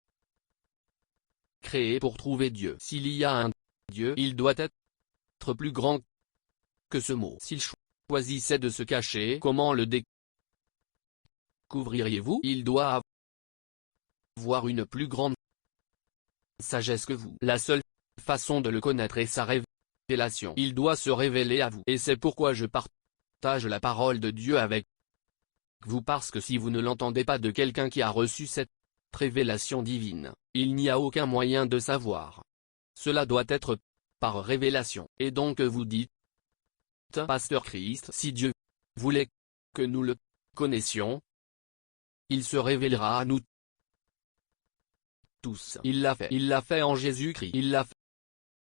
créer pour trouver Dieu? S'il y a un Dieu, il doit être plus grand que ce mot. S'il choisissait de se cacher, comment le découvririez-vous? Il doit avoir une plus grande sagesse que vous. La seule façon de le connaître est sa révélation. Il doit se révéler à vous. Et c'est pourquoi je partage la parole de Dieu avec vous, parce que si vous ne l'entendez pas de quelqu'un qui a reçu cette révélation divine, il n'y a aucun moyen de savoir. Cela doit être par révélation. Et donc vous dites, Pasteur Christ, si Dieu voulait que nous le connaissions, il se révélera à nous tous. Il l'a fait en Jésus-Christ. Il l'a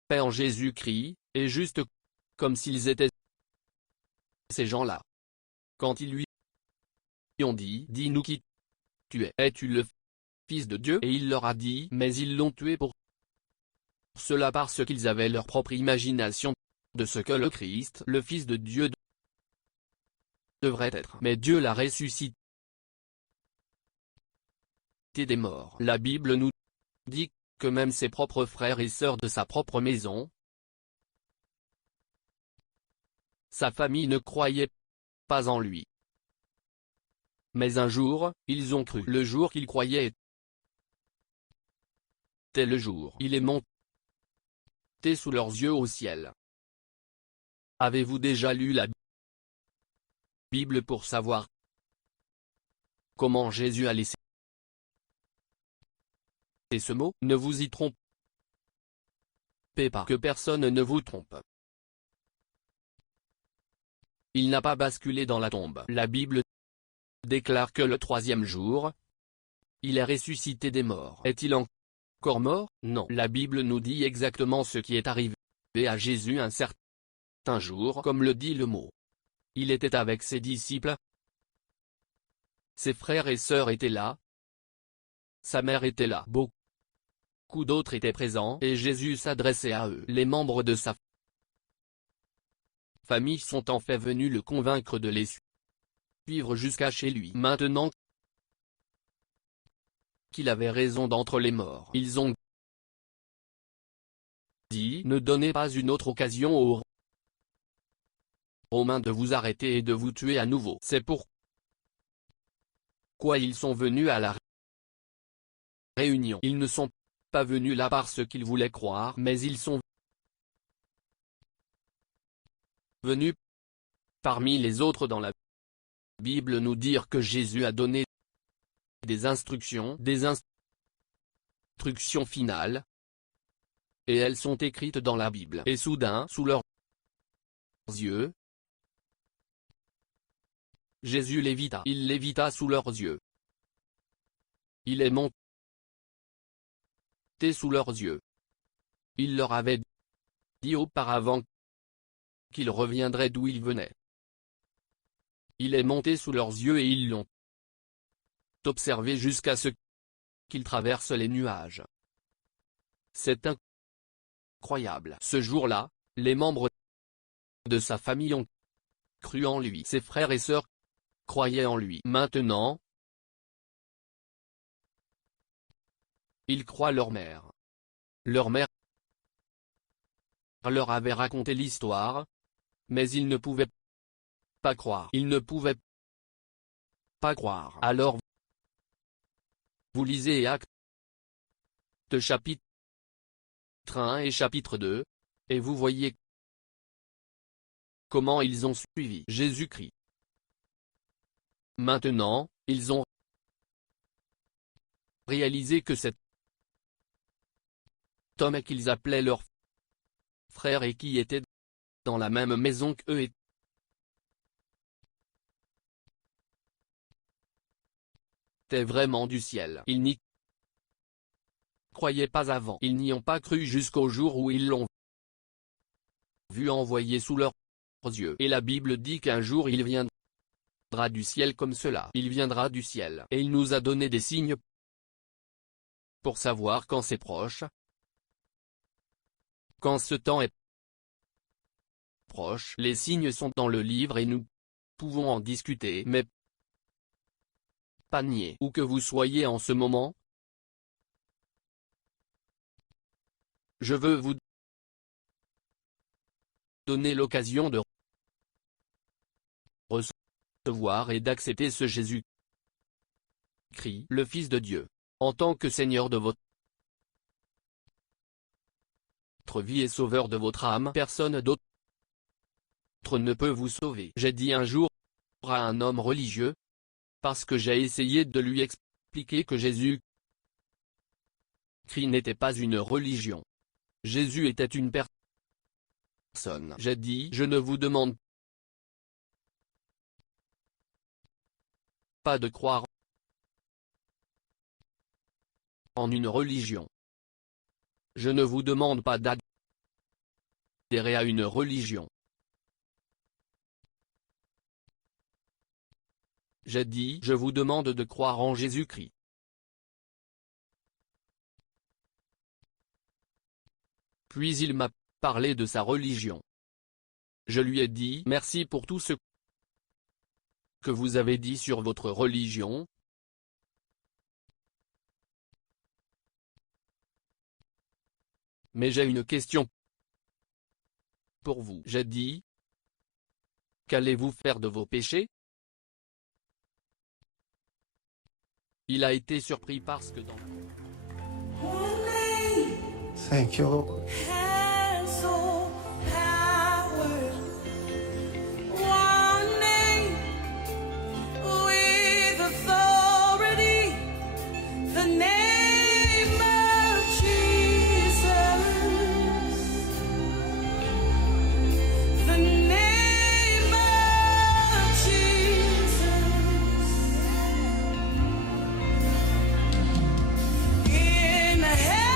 fait en Jésus-Christ, et juste comme s'ils étaient ces gens-là. Quand ils lui ont dit, dis-nous qui tu es. Es-tu le Fils de Dieu? Et il leur a dit, mais ils l'ont tué pour cela parce qu'ils avaient leur propre imagination de ce que le Christ, le Fils de Dieu, devrait être. Mais Dieu l'a ressuscité des morts. La Bible nous dit que même ses propres frères et sœurs de sa propre maison, sa famille ne croyait pas en lui. Mais un jour, ils ont cru. Le jour qu'ils croyaient était le jour. Il est monté sous leurs yeux au ciel. Avez-vous déjà lu la Bible pour savoir comment Jésus a laissé ce mot? Ne vous y trompez pas. Que personne ne vous trompe. Il n'a pas basculé dans la tombe. La Bible déclare que le troisième jour, il est ressuscité des morts. Est-il encore mort? Non. La Bible nous dit exactement ce qui est arrivé à Jésus un certain jour, comme le dit le mot. Il était avec ses disciples. Ses frères et sœurs étaient là. Sa mère était là. Beaucoup d'autres étaient présents et Jésus s'adressait à eux. Les membres de sa famille sont en fait venus le convaincre de les suivre jusqu'à chez lui. Maintenant qu'il avait raison d'entre les morts, ils ont dit, ne donnez pas une autre occasion aux Romains de vous arrêter et de vous tuer à nouveau. C'est pourquoi ils sont venus à la réunion. Ils ne sont pas venus là parce qu'ils voulaient croire, mais ils sont venus parmi les autres dans la Bible nous dire que Jésus a donné des instructions finales, et elles sont écrites dans la Bible. Et soudain, sous leurs yeux, Jésus lévita. Il lévita sous leurs yeux. Il est monté sous leurs yeux. Il leur avait dit auparavant qu'il reviendrait d'où il venait. Il est monté sous leurs yeux et ils l'ont observé jusqu'à ce qu'il traverse les nuages. C'est incroyable. Ce jour-là, les membres de sa famille ont cru en lui. Ses frères et sœurs croyaient en lui. Maintenant, ils croient leur mère. Leur mère leur avait raconté l'histoire, mais ils ne pouvaient pas croire. Ils ne pouvaient pas croire. Alors, vous lisez Actes chapitre 1 et chapitre 2, et vous voyez comment ils ont suivi Jésus-Christ. Maintenant, ils ont réalisé que cet homme qu'ils appelaient leur frère et qui était dans la même maison qu'eux était vraiment du ciel. Ils n'y croyaient pas avant. Ils n'y ont pas cru jusqu'au jour où ils l'ont vu envoyer sous leurs yeux. Et la Bible dit qu'un jour il viendra du ciel comme cela. Il viendra du ciel. Et il nous a donné des signes pour savoir quand c'est proche. Quand ce temps est proche. Les signes sont dans le livre et nous pouvons en discuter, mais pas nier. Où que vous soyez en ce moment, je veux vous donner l'occasion de recevoir et d'accepter ce Jésus-Christ, le Fils de Dieu, en tant que Seigneur de votre vie et Sauveur de votre âme. Personne d'autre ne peut vous sauver. J'ai dit un jour à un homme religieux, parce que j'ai essayé de lui expliquer que Jésus-Christ n'était pas une religion. Jésus était une personne. J'ai dit, je ne vous demande pas de croire en une religion. Je ne vous demande pas d'adhérer à une religion. J'ai dit, je vous demande de croire en Jésus-Christ. Puis il m'a parlé de sa religion. Je lui ai dit, merci pour tout ce que vous avez dit sur votre religion. Mais j'ai une question pour vous. J'ai dit, qu'allez-vous faire de vos péchés? Il a été surpris parce que dans Thank you, Lord. Has all power. One name with authority. The name of Jesus. The name of Jesus. In heaven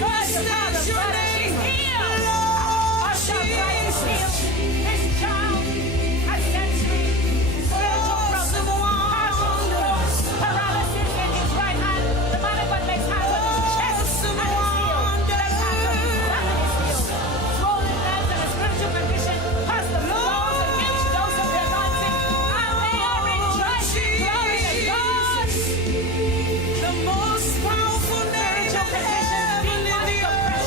bless your name. Our child is healed. This child has sensory, spiritual problems, partial stroke, paralysis in his right hand. The man of God makes hands on his chest and is healed. Makes hands on his back and is healed. Swollen nerves and a spiritual condition has the flows and each dose of the anointing. And they are rejoicing. Glory to God. The most powerful name Spiritual that conditions, ever lived demonic the earth.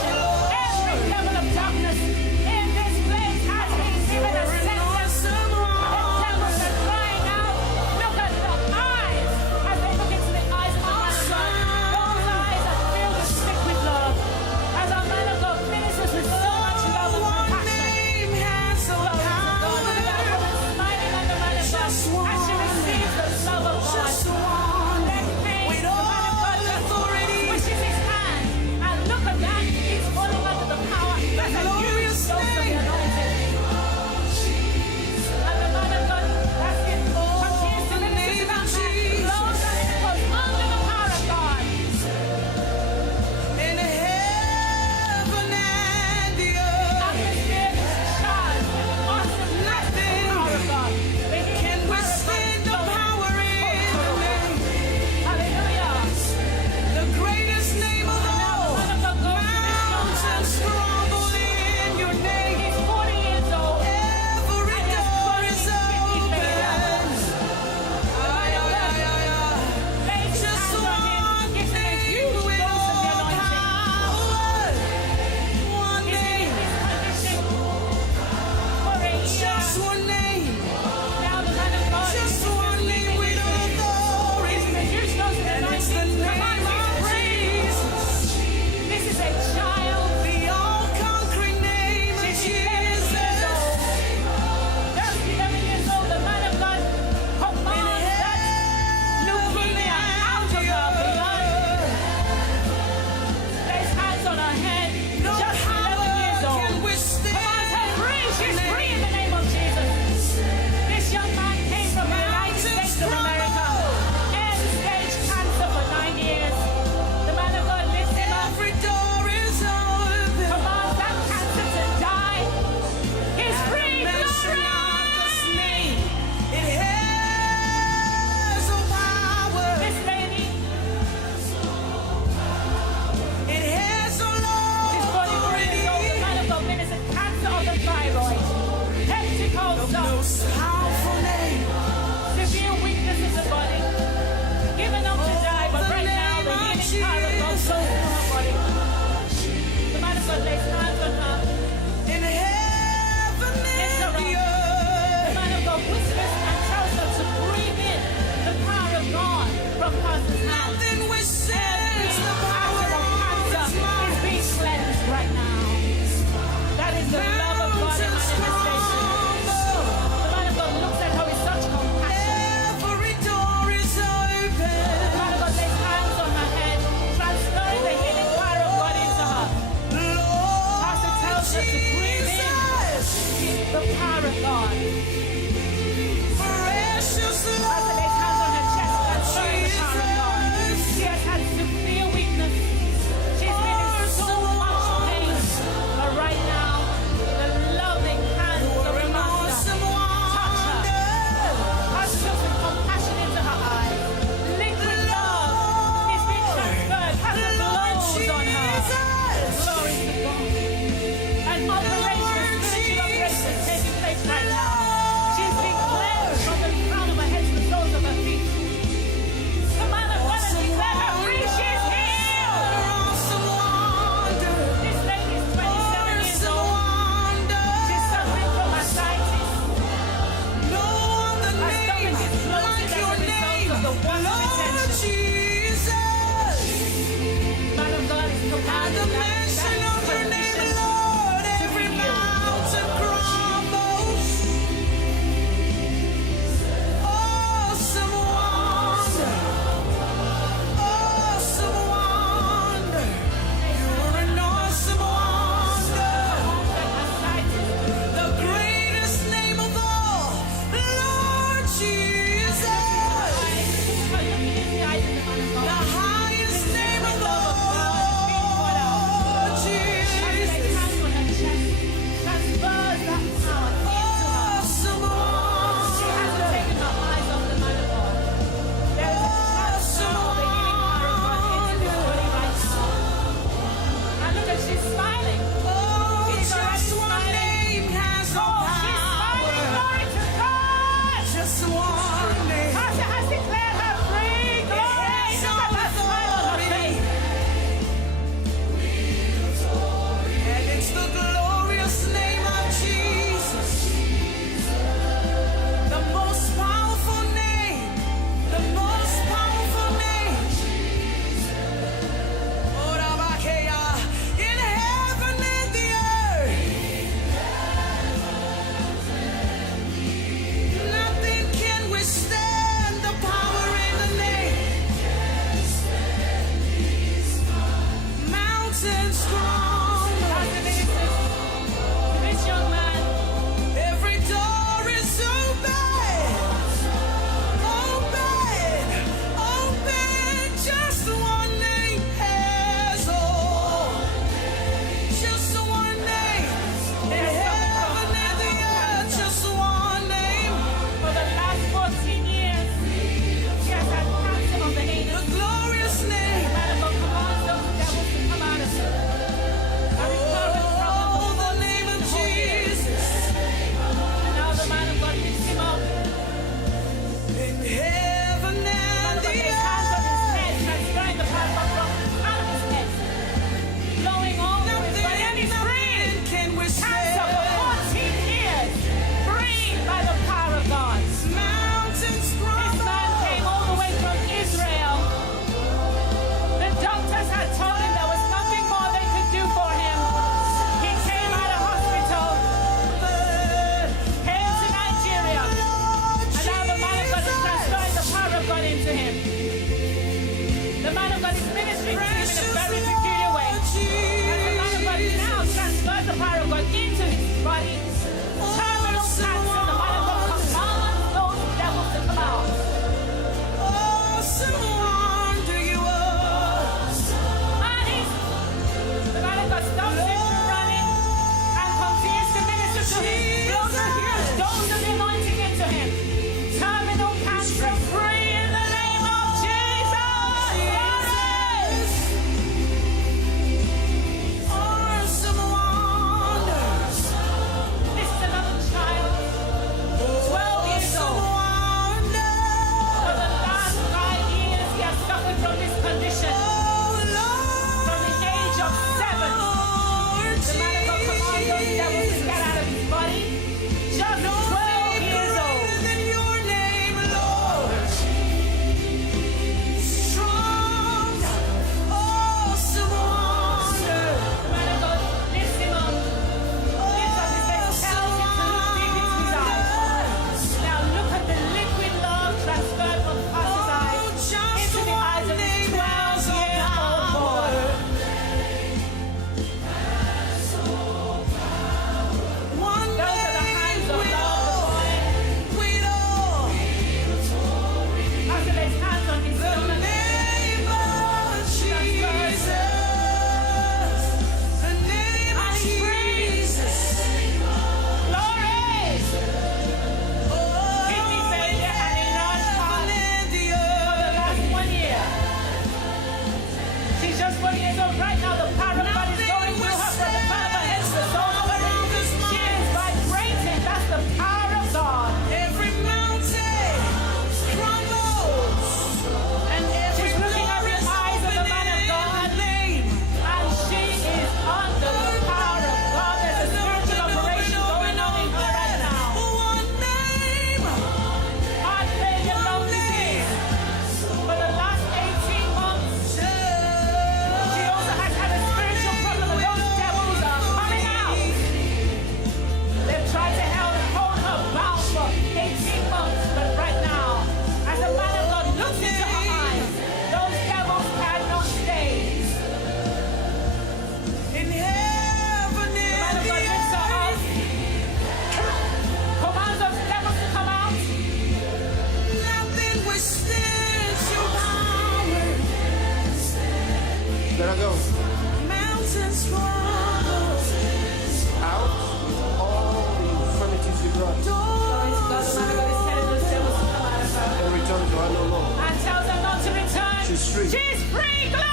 run no more. and tells her not to return. She's free. She's free. Glory!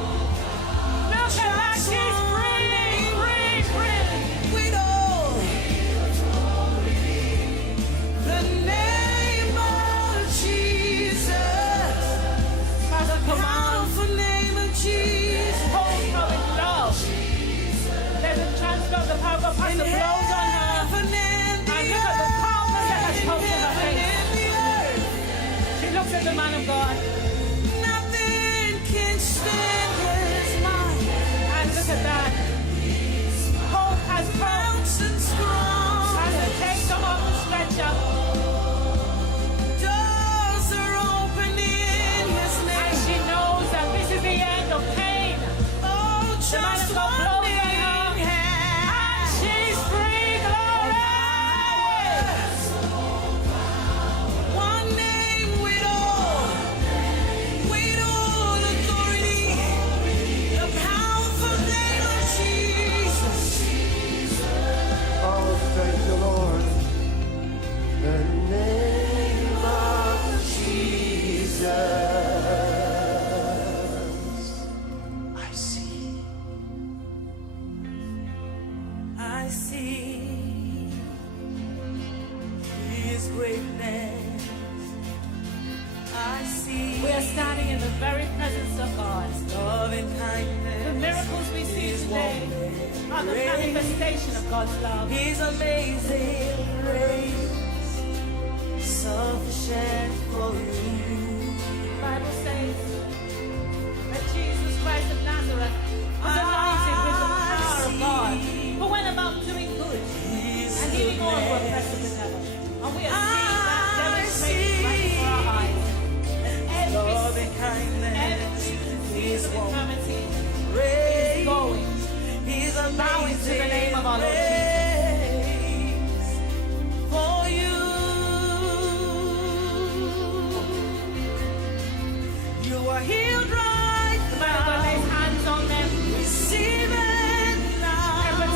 Look at that. She's free, free, free. We know the name of Jesus. Father, command. Powerful name of Jesus. Hold her in love. Let the transfer of the power of Pastor blows on her. Heaven and And the look at the calmness that has come to her heaven face. and the earth. She looks at the man of God. Nothing can stand his mind. And look at that. Hope has come. Mountains strong. As they take her off the stretcher. Doors are open in his And name. she knows that this is the end of pain. Oh, The man just of God one blows on name her. And has she's free. Glory! one name with all authority. The powerful name of Jesus. Oh, thank the Lord. The name of Jesus. I see. I see His greatness. I see We are standing in the very presence of God. love and The kindness. miracles we see today are the manifestation of God's love. His amazing grace, sufficient for you. The Bible says that Jesus Christ of Nazareth was anointed with the power of God, who went about doing good and healing all who were oppressed of the devil. And we are seeing that demonstrated right before our eyes. And Love every and kindness, disease of infirmity is grace, going. His Bowing to the name of our Lord grace for you. You are healed right The man of God lays now. hands on them. Receive it now. Every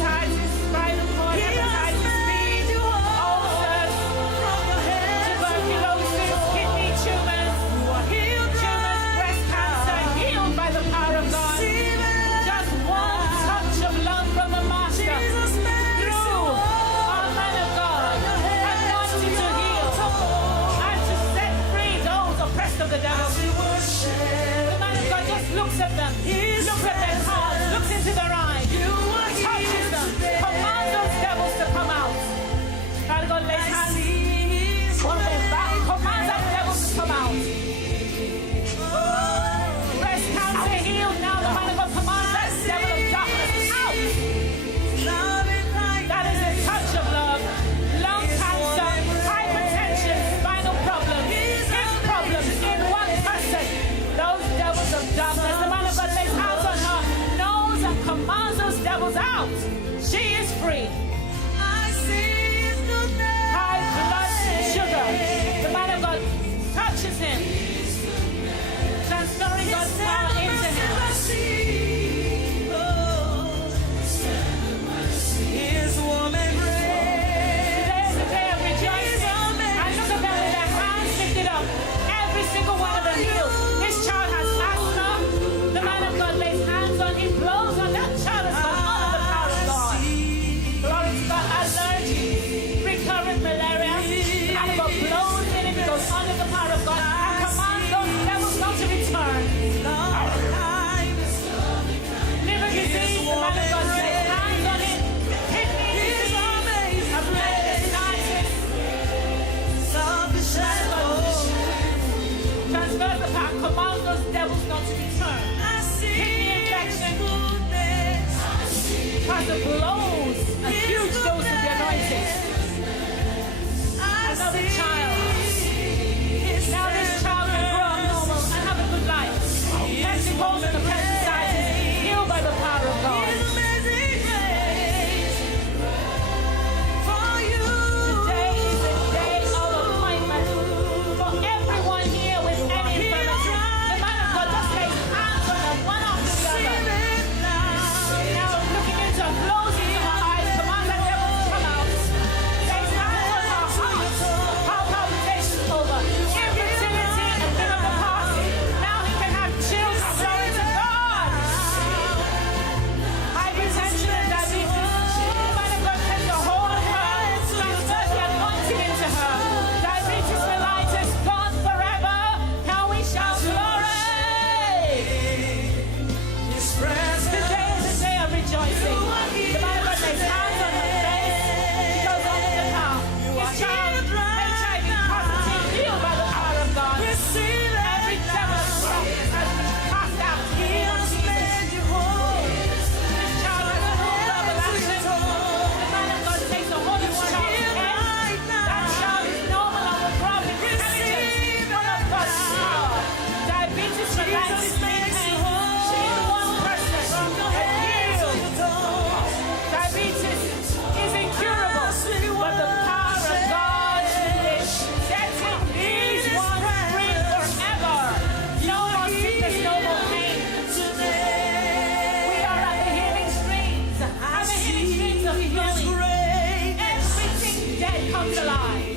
comes alive.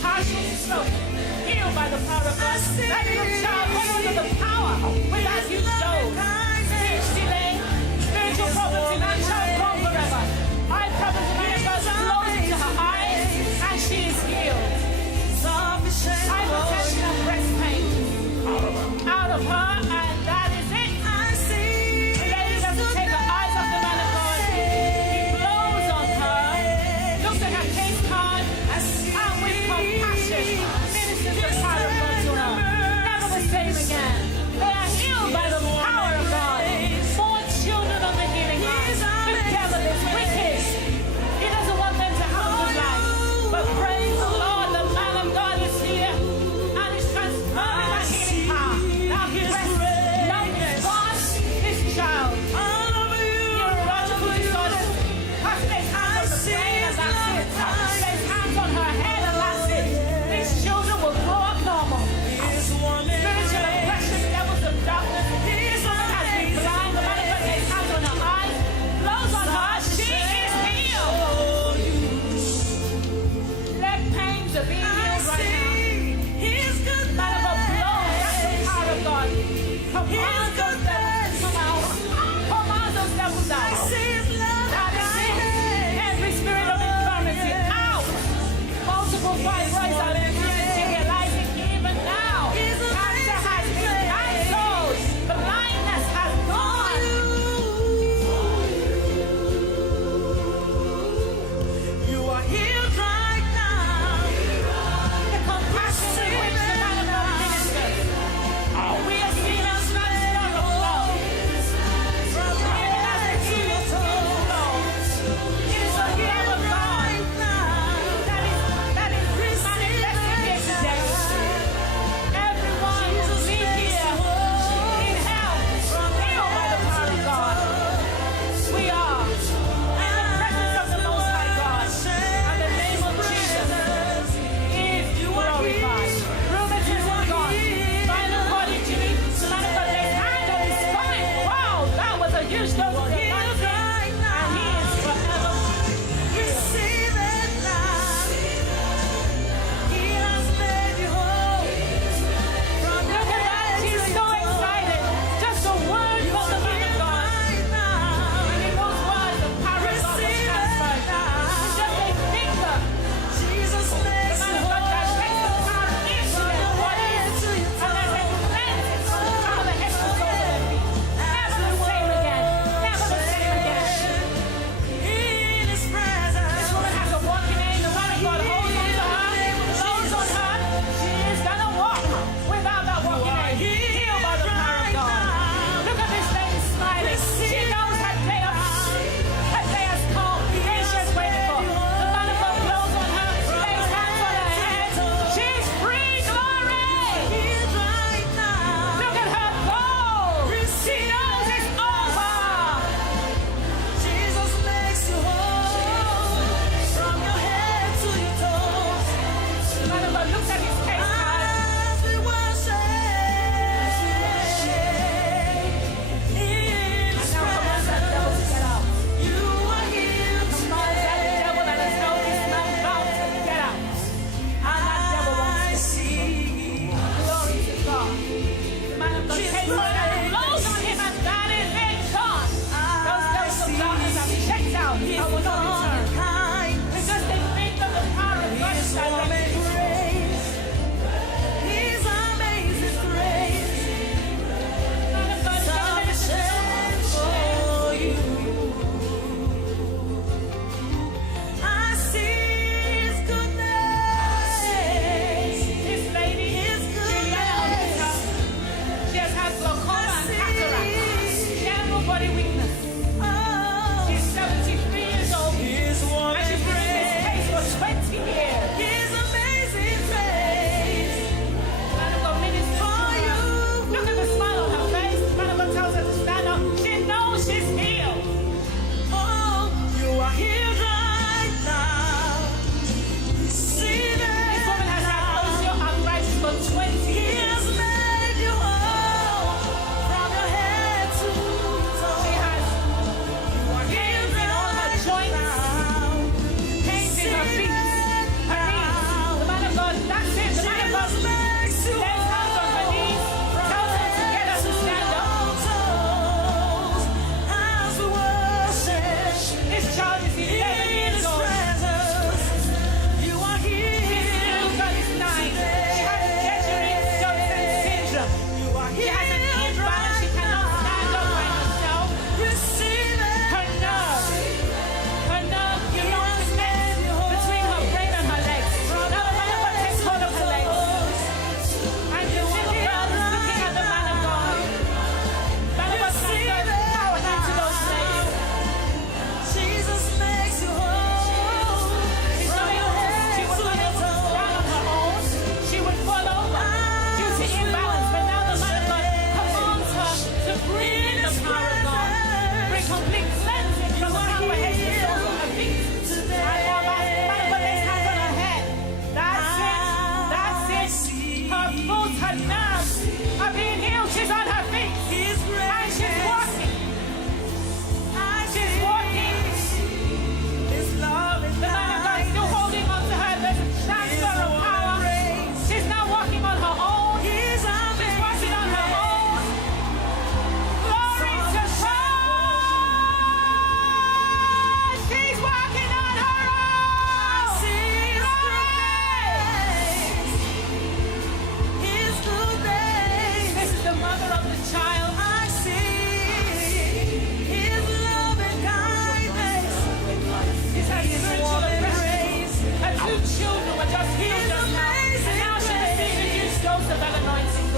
Partial stroke, healed by the power of God. That little child went under the power without you dove. Speech delay, spiritual problems in that child gone forever. I prophesy that God blows into her eyes and she is healed. Hypertension and breast pain out of her, and that is it. The lady doesn't take her eyes off the man of God. He blows on her, looks at her case card, and with compassion ministers the power of God to her. Never the same again. They are healed by the power of God. More children on the healing line.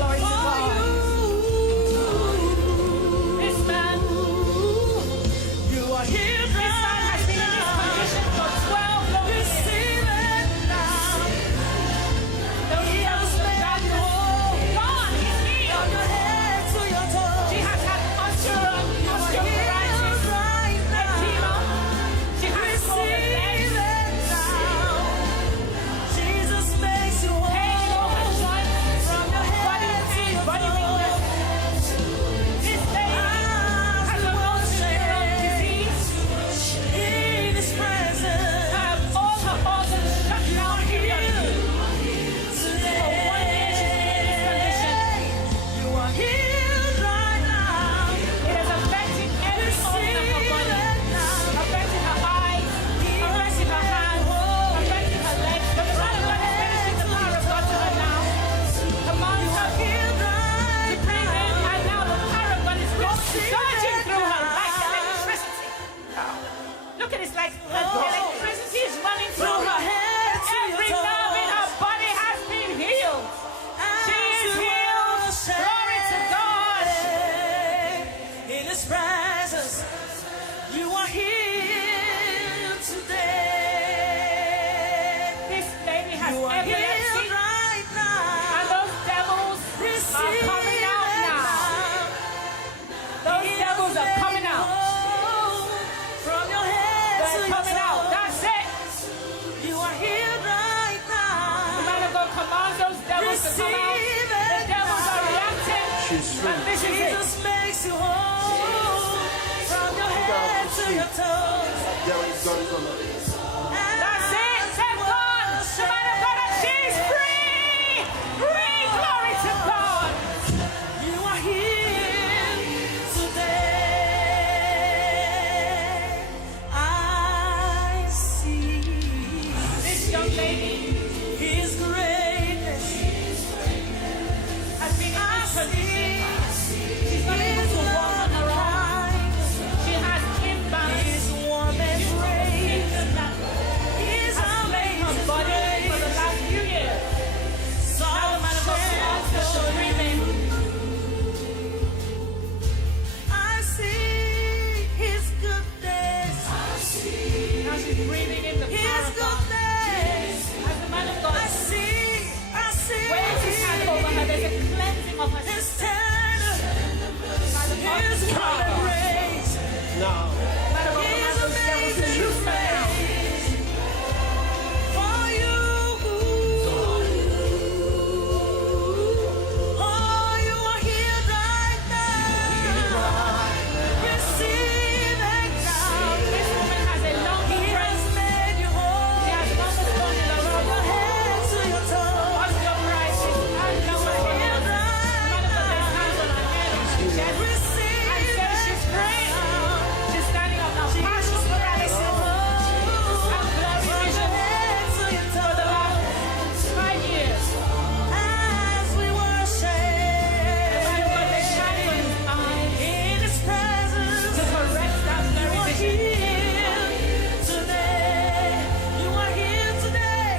Glory to God. This man, You are here this man has been in this condition for 12 long years. Receive it now. Those devils have got you all gone. He's From healed. your head to your toes. She has had osteoarthritis, edema. She has swollen legs. Pain in all her joints. Body weakness. This lady has a motor neuron disease. All her organs shut down periodically. For 1 year she's been in this condition. It is affecting every organ of her body. Affecting her eyes, affecting her hands, affecting her legs. The blood of God is ministering the power of God to her now. Command her to bring in, and now the power of God is surging through her like electricity. Look at this, like electricity is running through her. Every nerve in her body has been healed. She is healed. Glory to God. In His presence, you are here today. This lady has You are epilepsy, here right and now. those devils are coming out now. Those devils are coming out. From your head to They're your coming out. toes. That's it. You are here right The now. man of God commands those devils to come out. The devils are reacting. She's free. And this is it. Jesus makes you whole. From your head to your toes. Devil is gone from her. That's it. Thank God. The man of God, and she's free. Free. Glory to God. You are here today. I see This young lady His greatness. has been in I this condition. see She's not able to walk on her own. His She has imbalance. His warm embrace. That His has plagued her body for the last few years. Now the man of God commands her to breathe in. I see His goodness. Now she's breathing in the power His of God. goodness. As the man of God I see waves his hand over her, there's a cleansing of her His system. tender, By the power of His the warm power of God. embrace. Now, Man of God commands those devils to loose her now. For you. Oh, you are here right now. Receive it now. This woman has a long He breath. has made you She whole. has longest bone in her From your robe. head to your toes. Osteoarthritis. And now her Here hands. right Man of God lays hands on her head, on her chest. Receive And says it she's free. now. She's standing up now. Partial paralysis. And blurry vision for the last 5 years. As we worship Man of God lays hands on his eyes in His presence, to correct that you blurry are vision. here today. You are here today.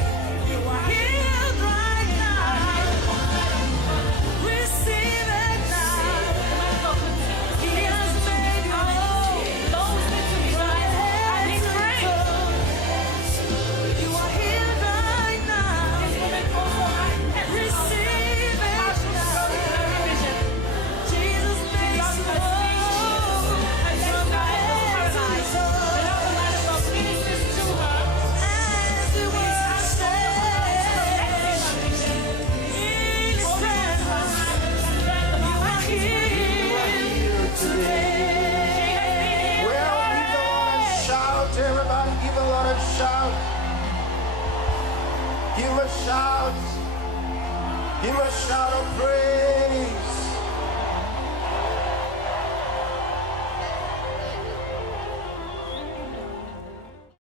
You are here right now. Receive it now. Man of God continues to He lay has hands made you whole. close into his eyes, and he's free. You are here right now. This woman also has Receive it partial now. blurry vision. Jesus makes Lost you her speech. whole. Her left eye was paralyzed. The Lord, the man of God, ministers to her. As we worship Correcting her vision. in His Holding her presence, hand and strength of you her are hand. here today. well, give the Lord a shout, everybody. Give the Lord a shout. Give him a shout. Give him a shout of praise.